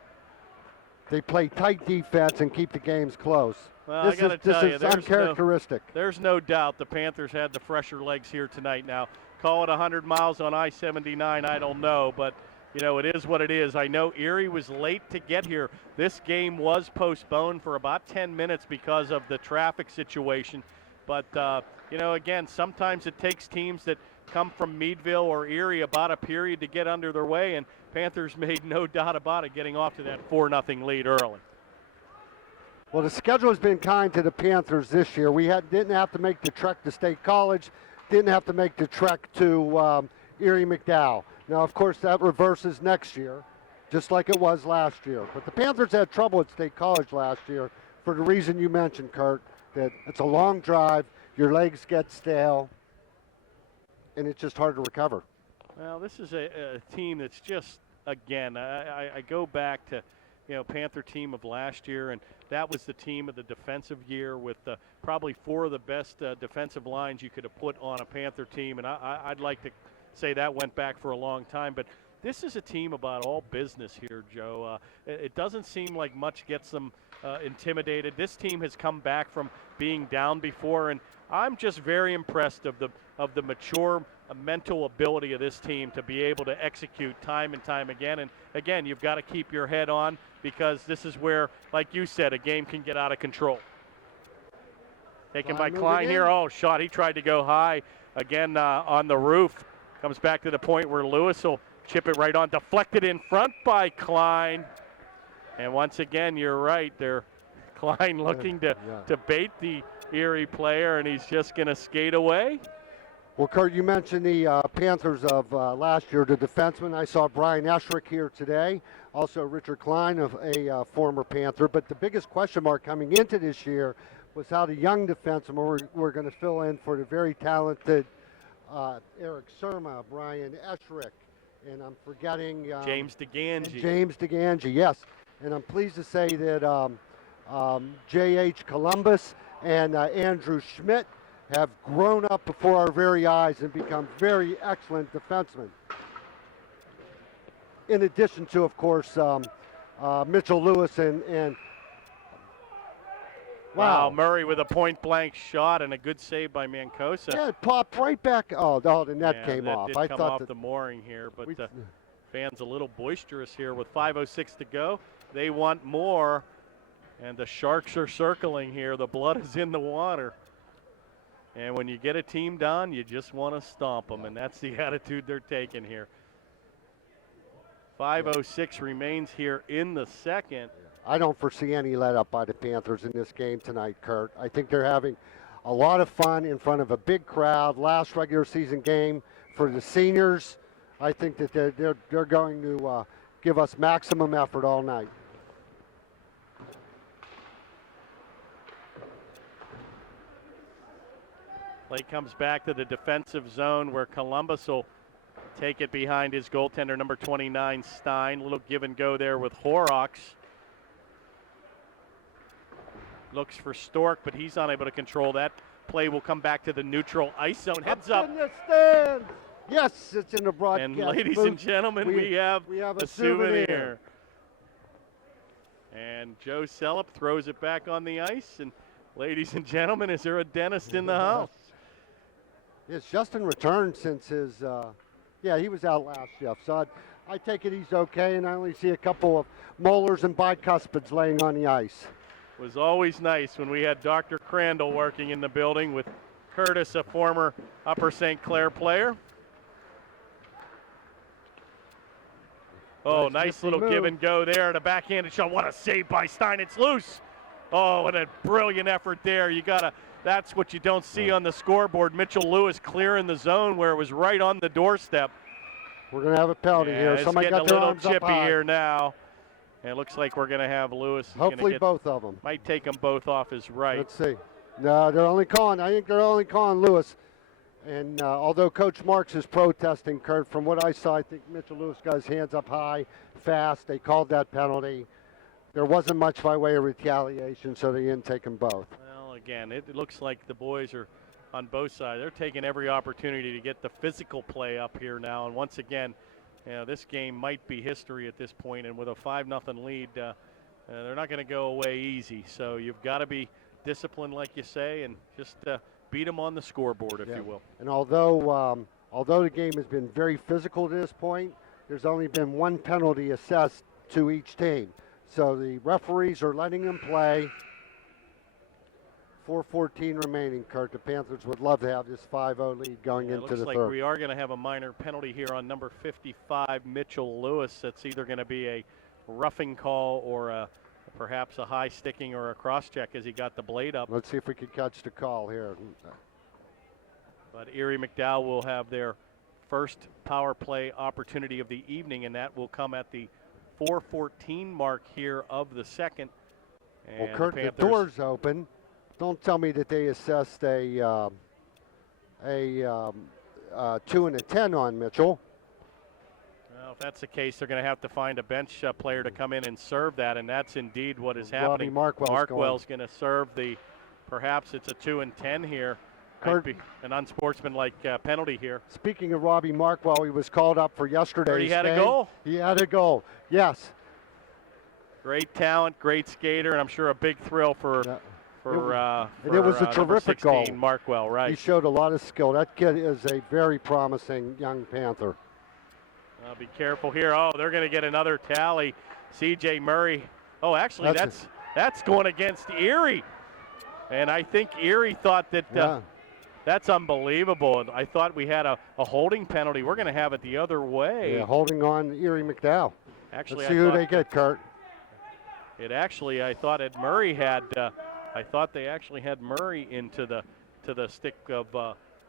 they play tight defense and keep the games close. Well, I got to tell you, this is uncharacteristic. There's no doubt the Panthers had the fresher legs here tonight. Now, call it 100 miles on I-79, I don't know, but you know, it is what it is. I know Erie was late to get here. This game was postponed for about 10 minutes because of the traffic situation. But, you know, again, sometimes it takes teams that come from Meadville or Erie about a period to get under their way, and Panthers made no doubt about it, getting off to that 4-0 lead early. Well, the schedule has been kind to the Panthers this year. We didn't have to make the trek to State College, didn't have to make the trek to Erie McDowell. Now, of course, that reverses next year, just like it was last year. But the Panthers had trouble at State College last year for the reason you mentioned, Kurt, that it's a long drive, your legs get stale, and it's just hard to recover. Well, this is a team that's just, again, I go back to, Panther team of last year, and that was the team of the defensive year with probably 4 of the best defensive lines you could have put on a Panther team, and I'd like to say that went back for a long time. But this is a team about all business here, Joe. It doesn't seem like much gets them intimidated. This team has come back from being down before, and I'm just very impressed of the mature mental ability of this team to be able to execute time and time again. And again, you've got to keep your head on, because this is where, like you said, a game can get out of control. Taken by Klein here. Oh, shot. He tried to go high again on the roof. Comes back to the point where Lewis will chip it right on. Deflected in front by Klein. And once again, you're right. Klein looking to bait the Erie player, and he's just going to skate away. Well, Kurt, you mentioned the Panthers of last year, the defenseman. I saw Brian Eschrick here today, also Richard Klein, of a former Panther. But the biggest question mark coming into this year was how the young defensemen were going to fill in for the very talented Eric Surma, Brian Eschrick, and I'm forgetting James DeGangi. James DeGangi, yes. And I'm pleased to say that J.H. Columbus and Andrew Schmidt have grown up before our very eyes and become very excellent defensemen. In addition to, of course, Mitchell Lewis and wow, Murray with a point-blank shot and a good save by Mancosa. Yeah, it popped right back. Oh, the net came off. I thought off the mooring here, but fans a little boisterous here with 5:06 to go. They want more, and the Sharks are circling here. The blood is in the water. And when you get a team down, you just want to stomp them, and that's the attitude they're taking here. 5:06 remains here in the second. I don't foresee any let up by the Panthers in this game tonight, Kurt. I think they're having a lot of fun in front of a big crowd. Last regular season game for the seniors. I think that they're going to give us maximum effort all night. Play comes back to the defensive zone where Columbus will take it behind his goaltender, number 29, Stein. Little give and go there with Horrocks. Looks for Stork, but he's unable to control that. Play will come back to the neutral ice zone. Heads up. In the stands. Yes, it's in the broadcast. And ladies and gentlemen, we have a souvenir. And Joe Sellup throws it back on the ice. And ladies and gentlemen, is there a dentist in the house? Yes, Justin returned since his, he was out last shift. So I take it he's okay, and I only see a couple of molars and bicuspids laying on the ice. It was always nice when we had Dr. Crandall working in the building with Curtis, a former Upper St. Clair player. Oh, nice little give and go there. And a backhanded shot. What a save by Stein. It's loose. Oh, and a brilliant effort there. That's what you don't see on the scoreboard. Mitchell Lewis clearing the zone where it was right on the doorstep. We're going to have a penalty here. Somebody got their arms up high. It's getting a little chippy here now. And it looks like we're going to have Lewis. Hopefully both of them. Might take them both off his right. Let's see. No, I think they're only calling Lewis. And although Coach Marks is protesting, Kurt, from what I saw, I think Mitchell Lewis got his hands up high, fast. They called that penalty. There wasn't much by way of retaliation, so they didn't take them both. Well, again, it looks like the boys are on both sides. They're taking every opportunity to get the physical play up here now. And once again, this game might be history at this point. And with a 5-0 lead, they're not going to go away easy. So you've got to be disciplined, like you say, and just beat them on the scoreboard, if you will. And although the game has been very physical to this point, there's only been one penalty assessed to each team. So the referees are letting them play. 4:14 remaining, Kurt. The Panthers would love to have this 5-0 lead going into the third. It looks like we are going to have a minor penalty here on number 55, Mitchell Lewis. That's either going to be a roughing call or a Perhaps a high sticking or a cross check as he got the blade up. Let's see if we can catch the call here. But Erie McDowell will have their first power play opportunity of the evening, and that will come at the 4:14 mark here of the second. And well, Kurt, the door's open. Don't tell me that they assessed a 2 and a 10 on Mitchell. Well, if that's the case, they're going to have to find a bench player to come in and serve that, and that's indeed what is happening. Markwell's going to serve the, perhaps it's a 2 and 10 here. Kurt, might be an unsportsmanlike penalty here. Speaking of Robbie Markwell, he was called up for yesterday's game. He had a goal? He had a goal, yes. Great talent, great skater, and I'm sure a big thrill for it was a terrific goal. Markwell, right. He showed a lot of skill. That kid is a very promising young Panther. Be careful here. Oh, they're going to get another tally. C.J. Murray. Oh, actually, that's going against Erie. And I think Erie thought that that's unbelievable. And I thought we had a holding penalty. We're going to have it the other way. Yeah, holding on Erie McDowell. Actually, let's see who they get, Kurt. I thought it Murray had. I thought they actually had Murray into the stick of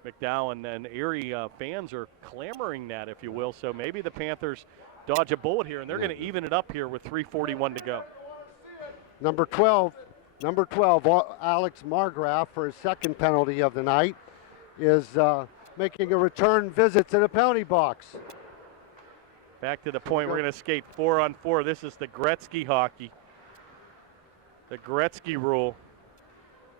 McDowell, and Erie fans are clamoring that, if you will. So maybe the Panthers dodge a bullet here, and they're going to even it up here with 3:41 to go. Number 12, Alex Margraf, for his second penalty of the night, is making a return visit to the penalty box. Back to the point, we're going to skate 4-on-4. This is the Gretzky hockey. The Gretzky rule.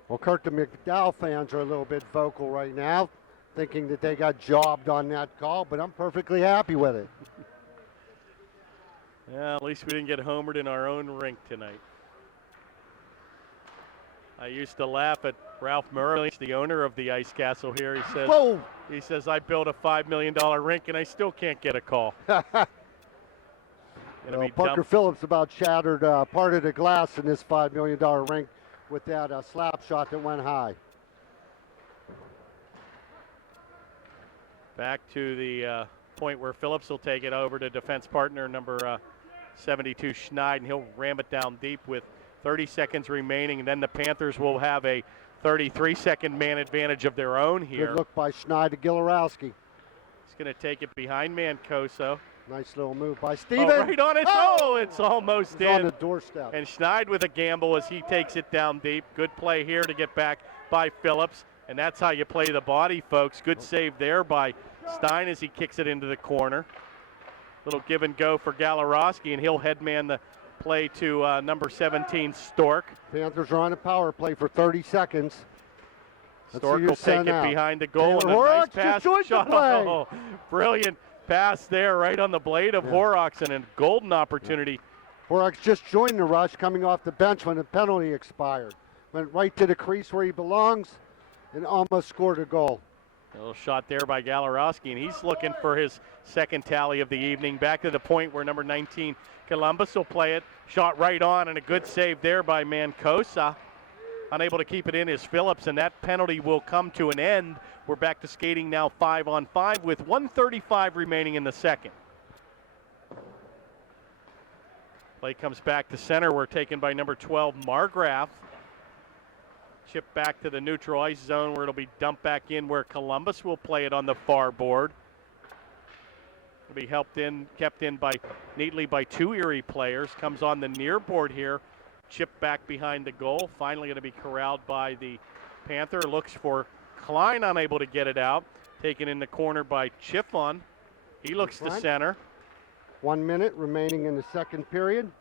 Well, Kurt, the McDowell fans are a little bit vocal right now, thinking that they got jobbed on that call, but I'm perfectly happy with it. Yeah, at least we didn't get homered in our own rink tonight. I used to laugh at Ralph Murray, the owner of the Ice Castle here. He says, I built a $5 million rink and I still can't get a call. Well, Parker Phillips about shattered part of the glass in this $5 million rink with that slap shot that went high. Back to the point where Phillips will take it over to defense partner number 72, Schneid, and he'll ram it down deep with 30 seconds remaining, and then the Panthers will have a 33-second man advantage of their own here. Good look by Schneid to Gilarowski. He's going to take it behind Mancoso. Nice little move by Steven. Oh, right on it. Oh, it's almost in. On the doorstep. And Schneid with a gamble as he takes it down deep. Good play here to get back by Phillips. And that's how you play the body, folks. Good save there by Stein as he kicks it into the corner. Little give and go for Galarowski, and he'll headman the play to number 17, Stork. Panthers are on a power play for 30 seconds. Stork will take it behind the goal. And a nice pass. Shot. Oh, brilliant pass there right on the blade of Horrocks, and a golden opportunity. Horrocks just joined the rush coming off the bench when the penalty expired. Went right to the crease where he belongs and almost scored a goal. A little shot there by Galarowski, and he's looking for his second tally of the evening. Back to the point where number 19, Columbus will play it. Shot right on, and a good save there by Mancosa. Unable to keep it in is Phillips, and that penalty will come to an end. We're back to skating now 5-on-5 with 1:35 remaining in the second. Play comes back to center. We're taken by number 12, Margraf. Chip back to the neutral ice zone where it'll be dumped back in where Columbus will play it on the far board. It'll be kept in neatly by two Erie players. Comes on the near board here. Chip back behind the goal. Finally going to be corralled by the Panther. Looks for Klein, unable to get it out. Taken in the corner by Chiffon. He looks to center. 1 minute remaining in the second period.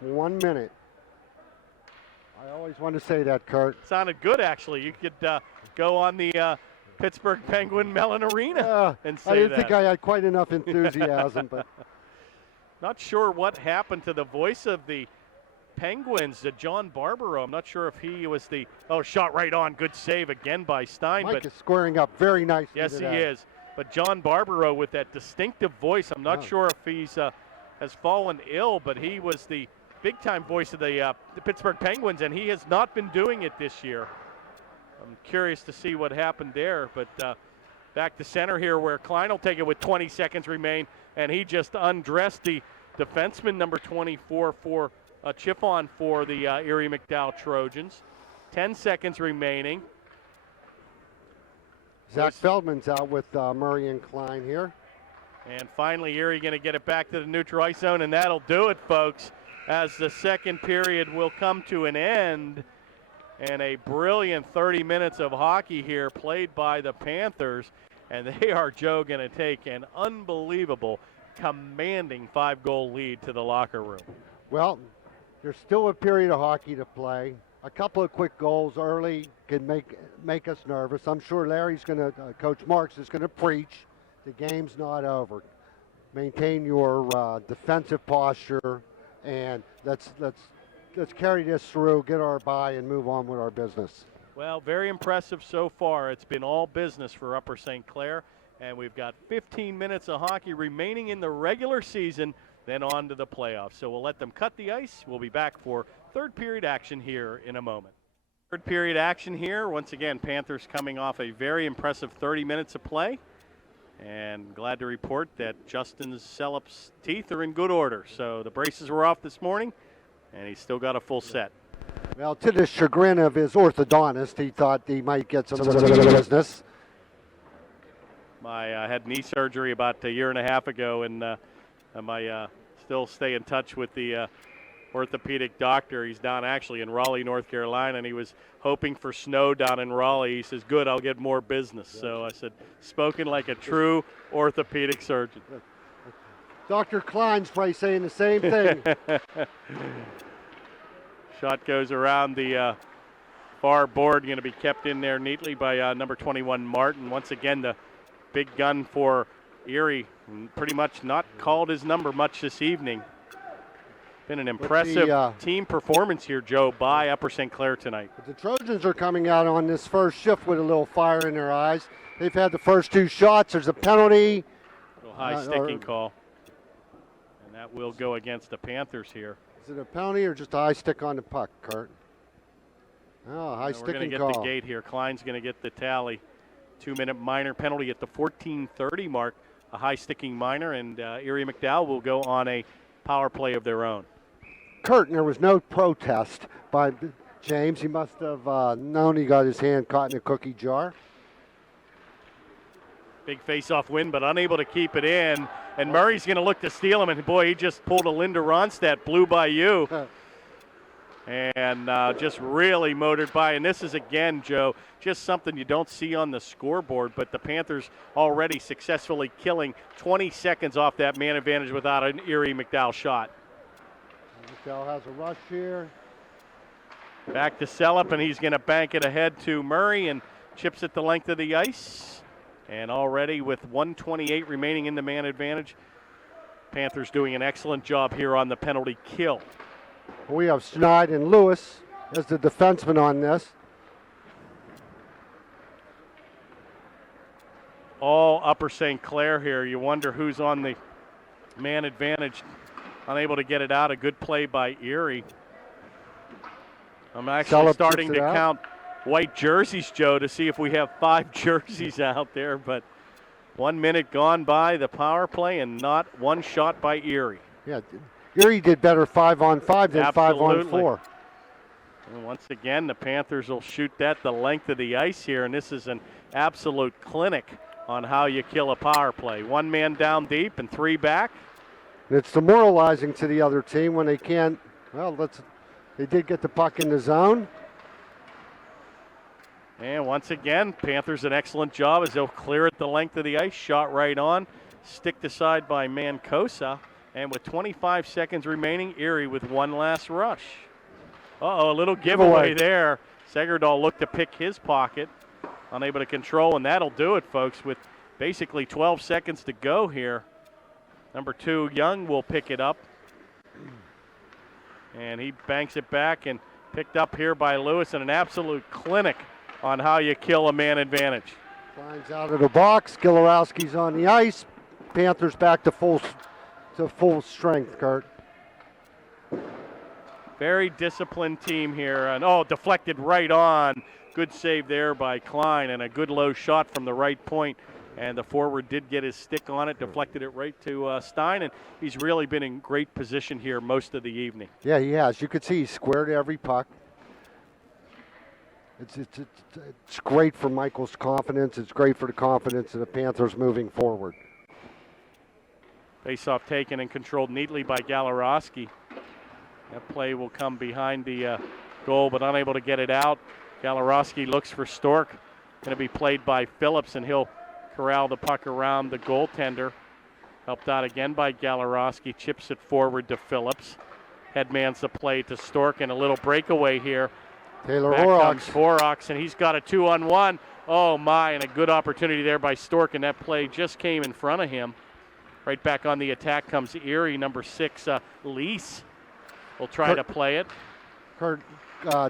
1 minute. I always want to say that, Kurt. Sounded good, actually. You could go on the Pittsburgh Penguin Mellon Arena and say that. I didn't think I had quite enough enthusiasm, but not sure what happened to the voice of the Penguins, John Barbaro. I'm not sure if he was the shot right on. Good save again by Stein. Mike is squaring up very nicely. Yes, he is. But John Barbaro with that distinctive voice. I'm not sure if he's has fallen ill, but he was the big-time voice of the Pittsburgh Penguins, and he has not been doing it this year. I'm curious to see what happened there, but back to center here where Klein will take it with 20 seconds remain, and he just undressed the defenseman number 24 for a chip on for the Erie McDowell Trojans. 10 seconds remaining. Zach Feldman's out with Murray and Klein here. And finally, Erie going to get it back to the neutral ice zone, and that'll do it, folks, as the second period will come to an end. And a brilliant 30 minutes of hockey here played by the Panthers. And they are, Joe, going to take an unbelievable, commanding 5-goal lead to the locker room. Well, there's still a period of hockey to play. A couple of quick goals early can make us nervous. I'm sure Larry's going to, Coach Marks is going to preach. The game's not over. Maintain your defensive posture, and let's carry this through, get our bye, and move on with our business. Well, very impressive so far. It's been all business for Upper St. Clair, and we've got 15 minutes of hockey remaining in the regular season, then on to the playoffs. So we'll let them cut the ice. We'll be back for third period action here in a moment. Third period action here. Once again, Panthers coming off a very impressive 30 minutes of play. And glad to report that Justin Selup's teeth are in good order. So the braces were off this morning, and he's still got a full set. Well, to the chagrin of his orthodontist, he thought he might get some business. I had knee surgery about a year and a half ago, and I still stay in touch with the orthopedic doctor. He's down actually in Raleigh, North Carolina, and he was hoping for snow down in Raleigh. He says, good, I'll get more business. Yeah. So I said, spoken like a true orthopedic surgeon. Dr. Klein's probably saying the same thing. Shot goes around the far board, going to be kept in there neatly by number 21, Martin. Once again, the big gun for Erie, pretty much not called his number much this evening. Been an impressive team performance here, Joe, by Upper St. Clair tonight. The Trojans are coming out on this first shift with a little fire in their eyes. They've had the first two shots. There's a penalty. A little high sticking call. And that will go against the Panthers here. Is it a penalty or just a high stick on the puck, Kurt? Oh, high sticking call. We're going to get the gate here. Klein's going to get the tally. 2-minute minor penalty at the 14:30 mark. A high sticking minor, and Erie McDowell will go on a power play of their own. Kurt, there was no protest by James. He must have known he got his hand caught in a cookie jar. Big face-off win, but unable to keep it in. And Murray's going to look to steal him, and boy, he just pulled a Linda Ronstadt, blew by you. And just really motored by. And this is, again, Joe, just something you don't see on the scoreboard, but the Panthers already successfully killing 20 seconds off that man advantage without an Erie McDowell shot. McDowell has a rush here. Back to Selup, and he's going to bank it ahead to Murray and chips it the length of the ice. And already with 1:28 remaining in the man advantage, Panthers doing an excellent job here on the penalty kill. We have Schneid and Lewis as the defenseman on this. All Upper St. Clair here. You wonder who's on the man advantage. Unable to get it out. A good play by Erie. I'm actually starting to count white jerseys, Joe, to see if we have 5 jerseys out there. But 1 minute gone by the power play and not one shot by Erie. Yeah, Erie did better 5-on-5 than 5-on-4. And once again, the Panthers will shoot that the length of the ice here, and this is an absolute clinic on how you kill a power play. 1 man down deep and 3 back. It's demoralizing to the other team when they can't, they did get the puck in the zone. And once again, Panthers an excellent job as they'll clear it the length of the ice, shot right on, sticked aside by Mancosa. And with 25 seconds remaining, Erie with one last rush. A little giveaway there. Segerdahl looked to pick his pocket, unable to control, and that'll do it, folks, with basically 12 seconds to go here. Number 2, Young, will pick it up. And he banks it back and picked up here by Lewis, and an absolute clinic on how you kill a man advantage. Klein's out of the box. Gilorowski's on the ice. Panthers back to full strength, Kurt. Very disciplined team here. And deflected right on. Good save there by Klein, and a good low shot from the right point And the forward did get his stick on it, deflected it right to Stein, and he's really been in great position here most of the evening. Yeah, he has. You could see he squared every puck. It's great for Michael's confidence. It's great for the confidence of the Panthers moving forward. Face-off taken and controlled neatly by Galarowski. That play will come behind the goal, but unable to get it out. Galarowski looks for Stork. Going to be played by Phillips, and he'll corral the puck around the goaltender. Helped out again by Galarowski. Chips it forward to Phillips. Headmans the play to Stork, and a little breakaway here. Taylor Back comes Horrocks. Horrocks, and he's got a 2-on-1. Oh, my, and a good opportunity there by Stork, and that play just came in front of him. Right back on the attack comes Erie, number 6, Lease. Will try to play it.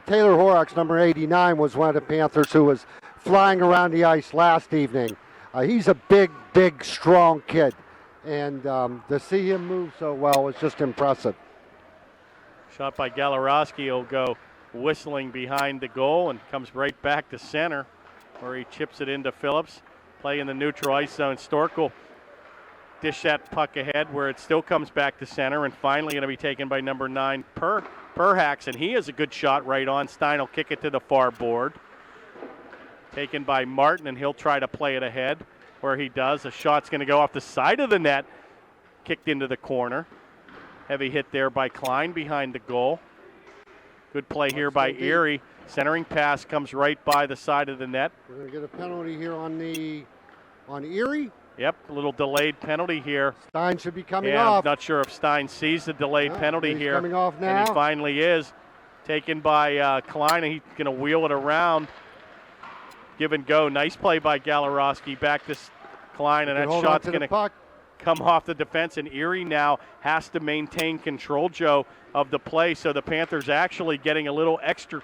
Taylor Horrocks, number 89, was one of the Panthers who was flying around the ice last evening. He's a big, strong kid, and to see him move so well is just impressive. Shot by Galarowski will go whistling behind the goal and comes right back to center, where he chips it into Phillips. Play in the neutral ice zone. Stork will dish that puck ahead, where it still comes back to center, and finally going to be taken by number 9, Perhax, and he has a good shot right on. Stein will kick it to the far board. Taken by Martin, and he'll try to play it ahead, where he does. A shot's going to go off the side of the net, kicked into the corner. Heavy hit there by Klein behind the goal. Good play here by Erie. Centering pass comes right by the side of the net. We're going to get a penalty here on Erie. Yep, a little delayed penalty here. Stein should be coming off. off. I'm not sure if Stein sees the delayed penalty he's here. Coming off now. And he finally is. Taken by Klein, and he's going to wheel it around. Give and go. Nice play by Galarowski. Back to Klein, and that shot's going to come off the defense. And Erie now has to maintain control, Joe, of the play. So the Panthers actually getting a little extra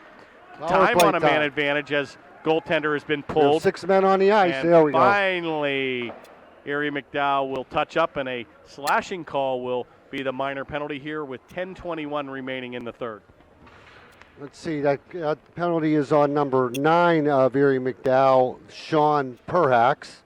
time on a man advantage as goaltender has been pulled. 6 men on the ice. And there we go. Finally, Erie McDowell will touch up, and a slashing call will be the minor penalty here with 10:21 remaining in the third. Let's see, that penalty is on number 9 of Erie McDowell, Sean Perhax.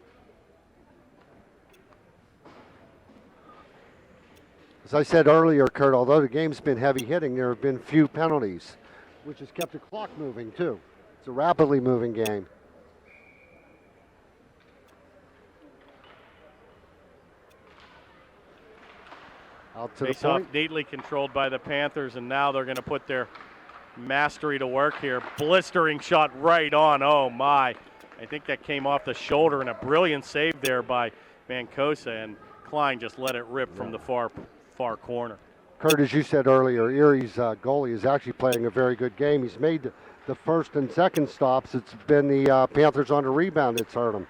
As I said earlier, Kurt, although the game's been heavy hitting, there have been few penalties, which has kept the clock moving too. It's a rapidly moving game. Out to the Face-off point. neatly controlled by the Panthers, and now they're going to put their mastery to work here. Blistering shot right on. Oh, my. I think that came off the shoulder, and a brilliant save there by Mancosa, and Klein just let it rip from the far corner. Kurt, as you said earlier, Erie's goalie is actually playing a very good game. He's made the first and second stops. It's been the Panthers on the rebound that's hurt him.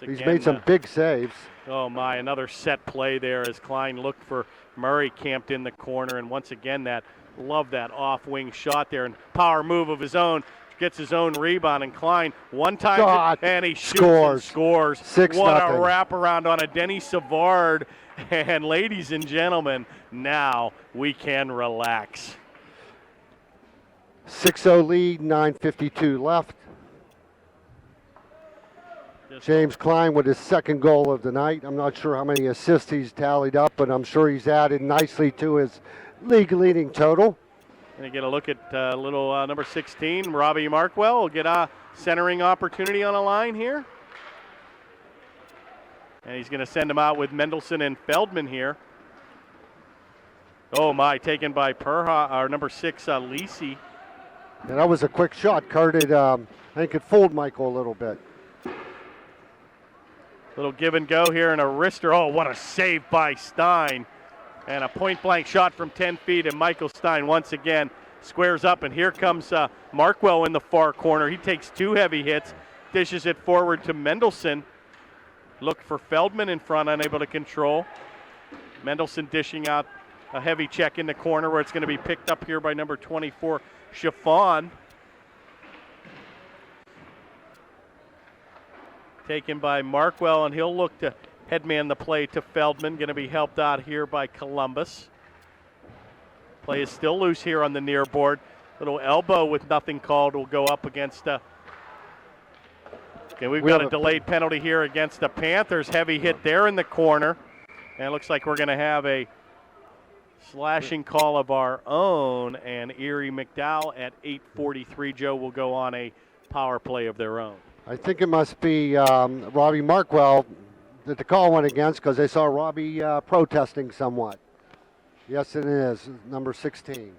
He's made some big saves. Oh, my, another set play there as Klein looked for Murray camped in the corner. And once again, love that off-wing shot there. And power move of his own. Gets his own rebound. And Klein one time, shot, and he shoots scores. and scores. 6-0. What a wraparound on a Denny Savard. And ladies and gentlemen, now we can relax. 6-0 lead, 9:52 left. James Klein with his second goal of the night. I'm not sure how many assists he's tallied up, but I'm sure he's added nicely to his league-leading total. Going to get a look at little number 16, Robbie Markwell. Will get a centering opportunity on a line here. And he's going to send him out with Mendelson and Feldman here. Oh, my, taken by number 6, Lisi. And that was a quick shot, Kurt. I think it fooled Michael a little bit. Little give and go here and a wrister. Oh, what a save by Stein. And a point-blank shot from 10 feet, and Michael Stein once again squares up. And here comes Markwell in the far corner. He takes 2 heavy hits, dishes it forward to Mendelson. Look for Feldman in front, unable to control. Mendelson dishing out a heavy check in the corner where it's going to be picked up here by number 24, Chiffon. Taken by Markwell, and he'll look to headman the play to Feldman. Going to be helped out here by Columbus. Play is still loose here on the near board. Little elbow with nothing called will go up against Okay, we've got a delayed penalty here against the Panthers. Heavy hit there in the corner. And it looks like we're going to have a slashing call of our own. And Erie McDowell at 8:43, Joe, will go on a power play of their own. I think it must be Robbie Markwell that the call went against because they saw Robbie protesting somewhat. Yes, it is, number 16.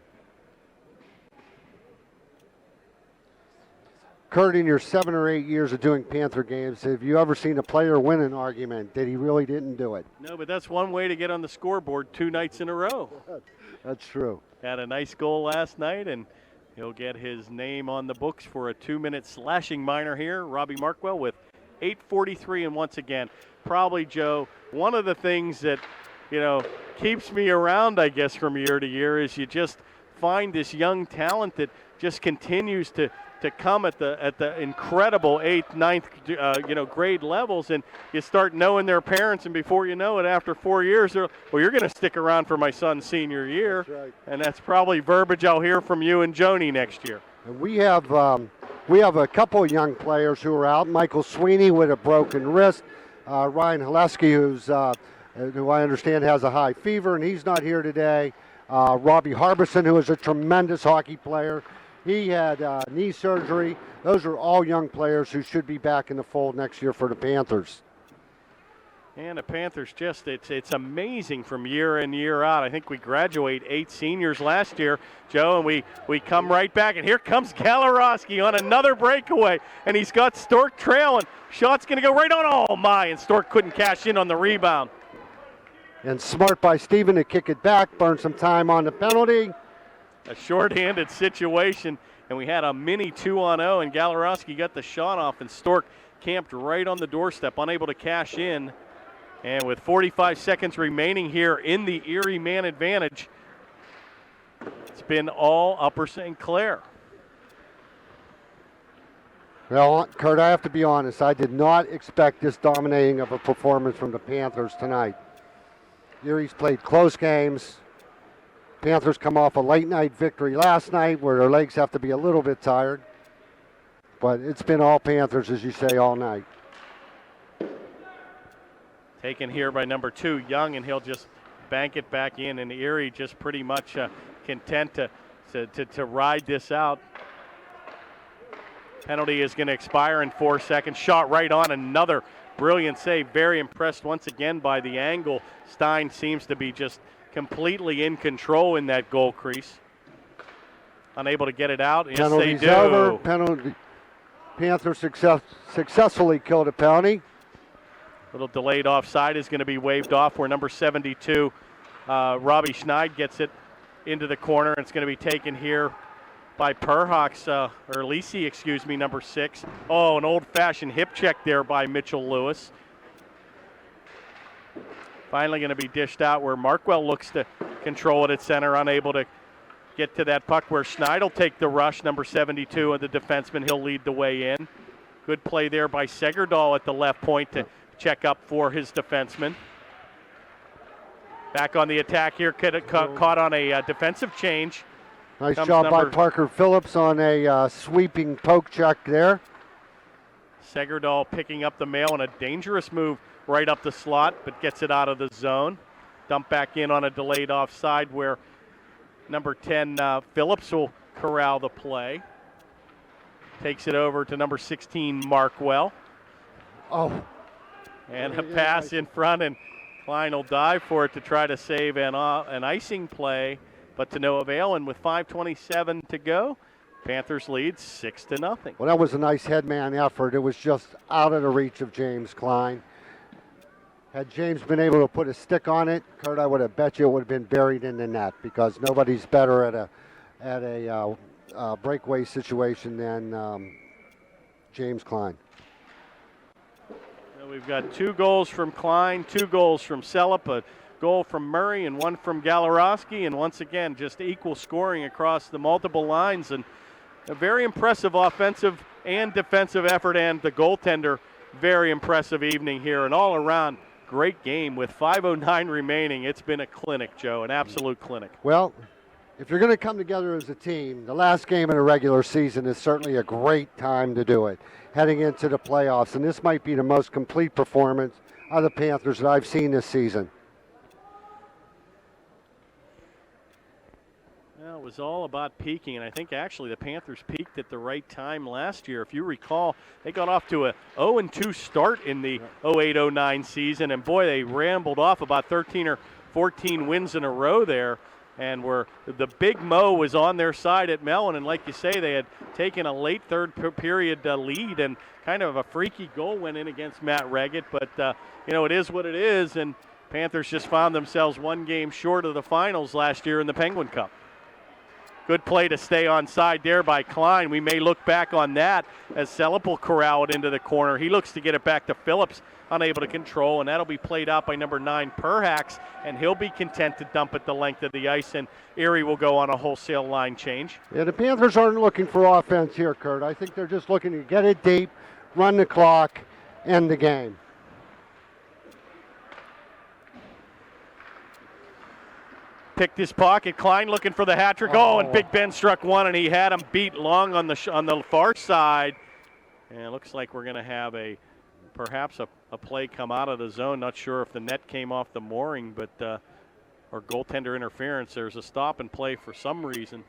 Kurt, in your 7 or 8 years of doing Panther games, have you ever seen a player win an argument that he really didn't do it? No, but that's one way to get on the scoreboard 2 nights in a row. That's true. Had a nice goal last night, and he'll get his name on the books for a 2-minute slashing minor here. Robbie Markwell with 8:43, and once again, probably, Joe, one of the things that, keeps me around, I guess, from year to year is you just find this young talent that just continues to come at the incredible 8th, 9th, grade levels, and you start knowing their parents, and before you know it, after 4 years, they're, well, you're going to stick around for my son's senior year. That's right. And that's probably verbiage I'll hear from you and Joni next year. And we have a couple of young players who are out. Michael Sweeney with a broken wrist. Ryan Haleski, who I understand has a high fever, and he's not here today. Robbie Harbison, who is a tremendous hockey player. He had knee surgery. Those are all young players who should be back in the fold next year for the Panthers. And the Panthers it's amazing from year in, year out. I think we graduate 8 seniors last year, Joe, and we come right back. And here comes Galarowski on another breakaway, and he's got Stork trailing. Shot's going to go right on. Oh, my, and Stork couldn't cash in on the rebound. And smart by Steven to kick it back, burn some time on the penalty. A short-handed situation, and we had a mini 2-on-0, and Galarowski got the shot off, and Stork camped right on the doorstep, unable to cash in. And with 45 seconds remaining here in the Erie man advantage, it's been all Upper St. Clair. Well, Kurt, I have to be honest. I did not expect this dominating of a performance from the Panthers tonight. Erie's played close games. Panthers come off a late night victory last night where their legs have to be a little bit tired. But it's been all Panthers, as you say, all night. Taken here by number 2, Young, and he'll just bank it back in. And Erie just pretty much content to ride this out. Penalty is going to expire in 4 seconds. Shot right on, another brilliant save. Very impressed once again by the angle. Stein seems to be just completely in control in that goal crease. Unable to get it out. Yes, Penalty's they do. Over. Penalty. Panthers successfully killed a penalty. Little delayed offside is going to be waved off where number 72, Robbie Schneid, gets it into the corner. And it's going to be taken here by Perhawks, or Lisi, excuse me, number 6. Oh, an old-fashioned hip check there by Mitchell Lewis. Finally going to be dished out where Markwell looks to control it at center, unable to get to that puck where Schneid will take the rush, number 72, and the defenseman, he'll lead the way in. Good play there by Segerdahl at the left point to check up for his defenseman. Back on the attack here, caught on a defensive change. Nice job by Parker Phillips on a sweeping poke check there. Segerdahl picking up the mail and a dangerous move right up the slot, but gets it out of the zone. Dump back in on a delayed offside where number 10, Phillips, will corral the play. Takes it over to number 16, Markwell. Oh. And a pass in front, and Klein will dive for it to try to save an icing play, but to no avail. And with 5:27 to go, Panthers lead 6-0. Well, that was a nice headman effort. It was just out of the reach of James Klein. Had James been able to put a stick on it, Kurt, I would have bet you it would have been buried in the net because nobody's better at a breakaway situation than James Klein. We've got 2 goals from Klein, 2 goals from Celup, a goal from Murray, and 1 from Galarowski. And once again, just equal scoring across the multiple lines. And a very impressive offensive and defensive effort. And the goaltender, very impressive evening here. An all-around great game with 5:09 remaining. It's been a clinic, Joe, an absolute clinic. Well, if you're going to come together as a team, the last game in a regular season is certainly a great time to do it, heading into the playoffs. And this might be the most complete performance of the Panthers that I've seen this season. Well, it was all about peaking, and I think actually the Panthers peaked at the right time last year. If you recall, they got off to a 0-2 start in the 08-09 season, and boy, they rambled off about 13 or 14 wins in a row there. And the Big Mo was on their side at Mellon, and like you say, they had taken a late third period lead, and kind of a freaky goal went in against Matt Reggett. But it is what it is, and Panthers just found themselves one game short of the finals last year in the Penguin Cup. Good play to stay on side there by Klein. We may look back on that as Selipal corralled into the corner. He looks to get it back to Phillips, unable to control, and that'll be played out by number 9, Perhacs, and he'll be content to dump it the length of the ice, and Erie will go on a wholesale line change. Yeah, the Panthers aren't looking for offense here, Kurt. I think they're just looking to get it deep, run the clock, end the game. Picked his pocket. Klein looking for the hat trick. And Big Ben struck one, and he had him beat long on the far side. And it looks like we're going to have perhaps a play come out of the zone. Not sure if the net came off the mooring, but or goaltender interference. There's a stop and play for some reason.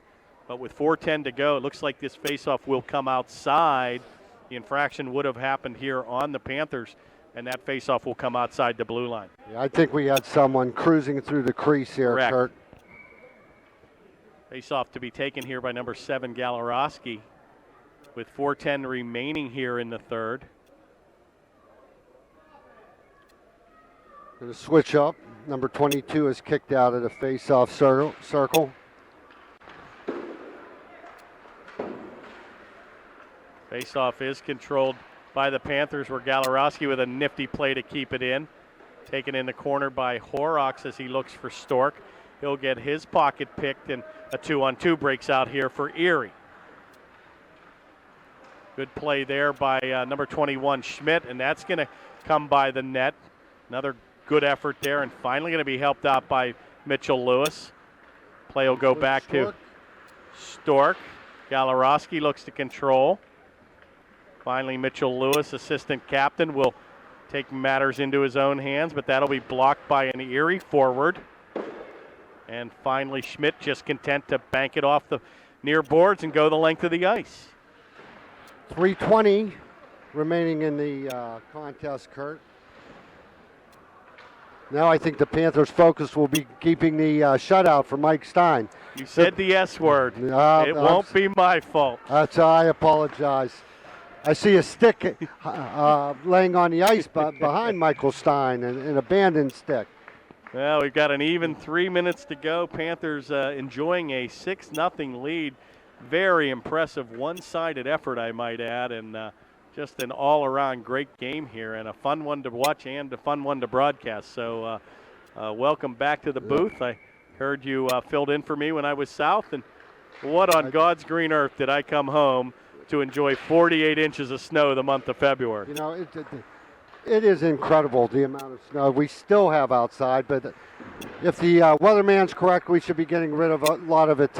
But with 4:10 to go, it looks like this faceoff will come outside. The infraction would have happened here on the Panthers, and that faceoff will come outside the blue line. Yeah, I think we had someone cruising through the crease here, correct. Kurt. Faceoff to be taken here by number 7, Galarowski, with 4:10 remaining here in the third. Going to switch up. Number 22 is kicked out of the face-off circle. Faceoff is controlled by the Panthers, where Galarowski with a nifty play to keep it in. Taken in the corner by Horrocks as he looks for Stork. He'll get his pocket picked, and a 2-on-2 breaks out here for Erie. Good play there by number 21, Schmidt, and that's going to come by the net. Another good effort there, and finally going to be helped out by Mitchell Lewis. Play will go back to Stork. Galarowski looks to control. Finally, Mitchell Lewis, assistant captain, will take matters into his own hands, but that'll be blocked by an Erie forward. And finally, Schmidt just content to bank it off the near boards and go the length of the ice. 3:20 remaining in the contest, Kurt. Now I think the Panthers' focus will be keeping the shutout for Mike Stein. You said the S word. It won't be my fault. I apologize. I see a stick laying on the ice behind Michael Stein, an abandoned stick. Well, we've got an even 3 minutes to go. Panthers enjoying a 6-0 lead. Very impressive one-sided effort, I might add, and just an all-around great game here, and a fun one to watch and a fun one to broadcast. So welcome back to the booth. I heard you filled in for me when I was south, and what on God's green earth did I come home to enjoy 48 inches of snow the month of February? You know, it is incredible the amount of snow we still have outside, but if the weatherman's correct, we should be getting rid of a lot of it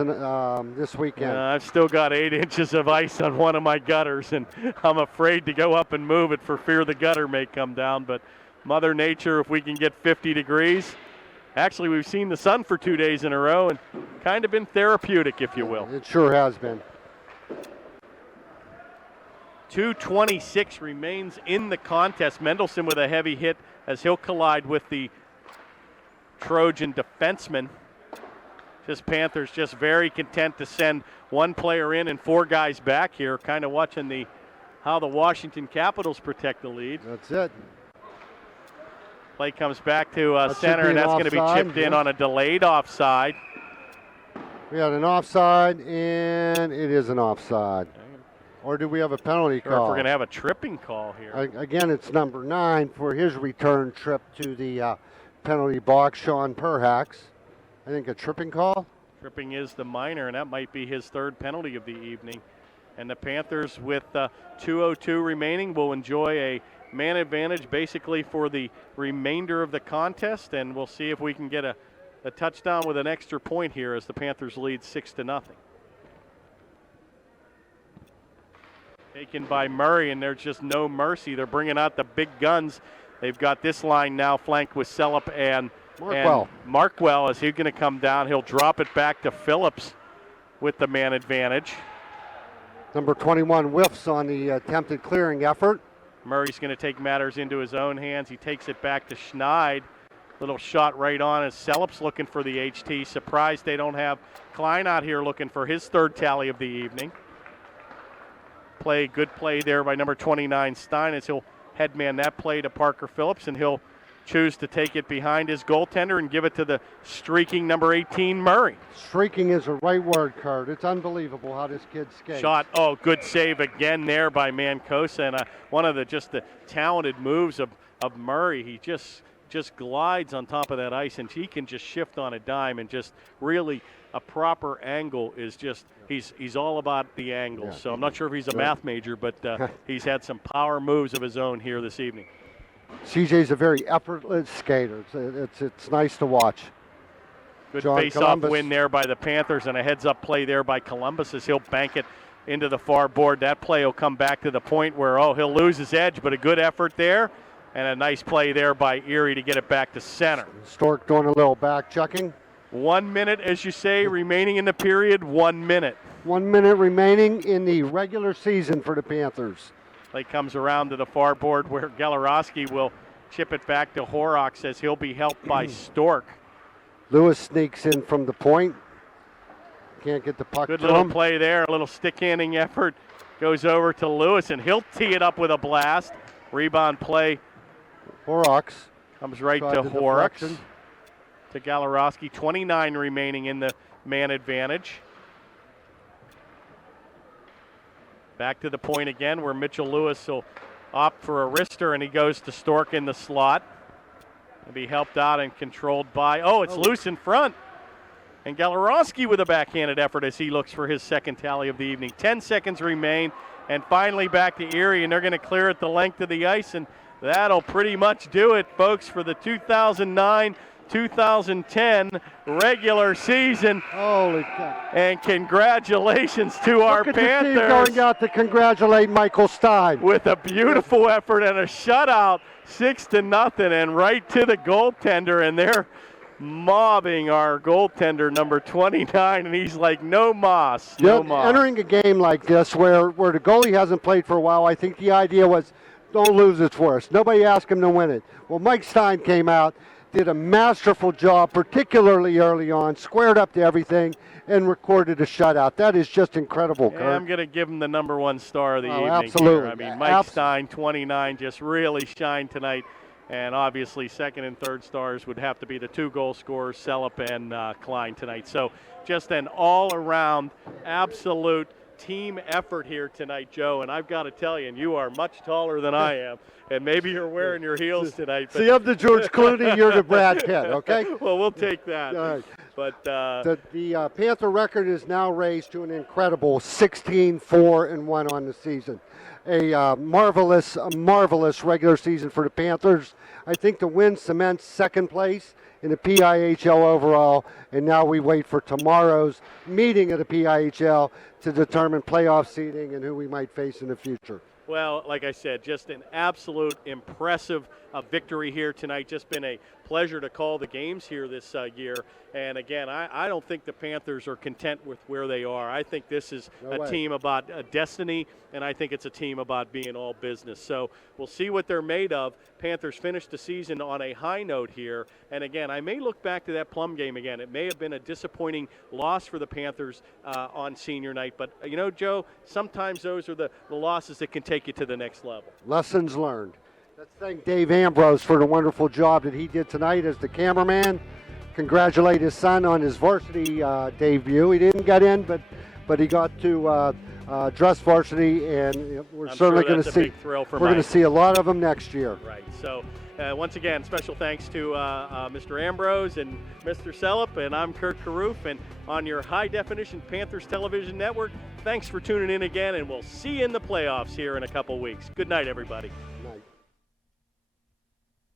this weekend. I've still got 8 inches of ice on one of my gutters, and I'm afraid to go up and move it for fear the gutter may come down. But Mother Nature, if we can get 50 degrees, actually we've seen the sun for 2 days in a row and kind of been therapeutic, if you will. It sure has been. 2:26 remains in the contest. Mendelson with a heavy hit as he'll collide with the Trojan defenseman. Panthers just very content to send one player in and 4 guys back here, kind of watching how the Washington Capitals protect the lead. That's it. Play comes back to center, and that's going to be chipped in on a delayed offside. We had an offside, and it is an offside. Or do we have a penalty call? Or if we're going to have a tripping call here. Again, it's number 9 for his return trip to the penalty box, Sean Perhacs. I think a tripping call. Tripping is the minor, and that might be his 3rd penalty of the evening. And the Panthers, with 2:02 remaining, will enjoy a man advantage basically for the remainder of the contest, and we'll see if we can get a a touchdown with an extra point here as the Panthers lead 6-0. Taken by Murray, and there's just no mercy. They're bringing out the big guns. They've got this line now flanked with Celup and Markwell. Is he going to come down? He'll drop it back to Phillips with the man advantage. Number 21 whiffs on the attempted clearing effort. Murray's going to take matters into his own hands. He takes it back to Schneid. Little shot right on as Celup's looking for the HT. Surprised they don't have Klein out here looking for his third tally of the evening. Good play there by number 29 Stein as he'll headman that play to Parker Phillips, and he'll choose to take it behind his goaltender and give it to the streaking number 18 Murray. Streaking is the right word, Kurt. It's unbelievable how this kid skates. Good save again there by Mancosa, and one of the talented moves of Murray. He just glides on top of that ice, and he can just shift on a dime, and just really a proper angle is just he's all about the angles. Yeah. So I'm not sure if he's a math major, but he's had some power moves of his own here this evening. CJ's a very effortless skater. It's nice to watch. Good face-off win there by the Panthers, and a heads-up play there by Columbus as he'll bank it into the far board. That play will come back to the point where he'll lose his edge, but a good effort there. And a nice play there by Erie to get it back to center. Stork doing a little back checking. 1 minute, as you say, remaining in the period. 1 minute. 1 minute remaining in the regular season for the Panthers. Play comes around to the far board where Galarowski will chip it back to Horrocks as he'll be helped by Stork. Lewis sneaks in from the point. Can't get the puck to him. Good little play there. A little stick-handing effort goes over to Lewis, and he'll tee it up with a blast. Rebound play. Horrocks comes right to Horrocks. To Galarowski. 29 remaining in the man advantage. Back to the point again where Mitchell Lewis will opt for a wrister, and he goes to Stork in the slot. He'll be helped out and controlled by, it's loose in front. And Galarowski with a backhanded effort as he looks for his second tally of the evening. 10 seconds remain, and finally back to Erie, and they're going to clear it the length of the ice, and that'll pretty much do it, folks, for the 2009-2010 regular season. Holy cow. And congratulations to our Panthers. Look at the team going out to congratulate Michael Stein. With a beautiful effort and a shutout, 6-0, and right to the goaltender, and they're mobbing our goaltender, number 29, and he's like, no moss, no moss. Entering a game like this where the goalie hasn't played for a while, I think the idea was, don't lose it for us. Nobody asked him to win it. Well, Mike Stein came out, did a masterful job, particularly early on, squared up to everything, and recorded a shutout. That is just incredible, Kurt. I'm going to give him the number one star of the evening. Absolutely. Here. I mean, Mike Stein, 29, just really shined tonight. And obviously, second and third stars would have to be the two goal scorers, Celup and Klein tonight. So just an all-around, absolute team effort here tonight, Joe. And I've got to tell you, and you are much taller than I am, and maybe you're wearing your heels tonight. See, I'm the George Clooney, you're the Brad Pitt, okay? Well, we'll take that. All right. But the Panther record is now raised to an incredible 16-4-1 on the season. A marvelous regular season for the Panthers. I think the win cements second place in the PIHL overall, and now we wait for tomorrow's meeting of the PIHL to determine playoff seeding and who we might face in the future. Well, like I said, just an absolute impressive victory here tonight. Just been a pleasure to call the games here this year. And again, I don't think the Panthers are content with where they are. I think this is team about destiny, and I think it's a team about being all business. So we'll see what they're made of. Panthers finished the season on a high note here. And again, I may look back to that Plum game again. It may have been a disappointing loss for the Panthers on senior night. But, you know, Joe, sometimes those are the losses that can take you to the next level. Lessons learned. Let's thank Dave Ambrose for the wonderful job that he did tonight as the cameraman. Congratulate his son on his varsity debut. He didn't get in, but he got to dress varsity, and we're certainly going to see. We're going to see a lot of them next year. Right. So once again, special thanks to Mr. Ambrose and Mr. Celup, and I'm Kurt Carruth, and on your high definition Panthers television network. Thanks for tuning in again, and we'll see you in the playoffs here in a couple weeks. Good night, everybody. Good night.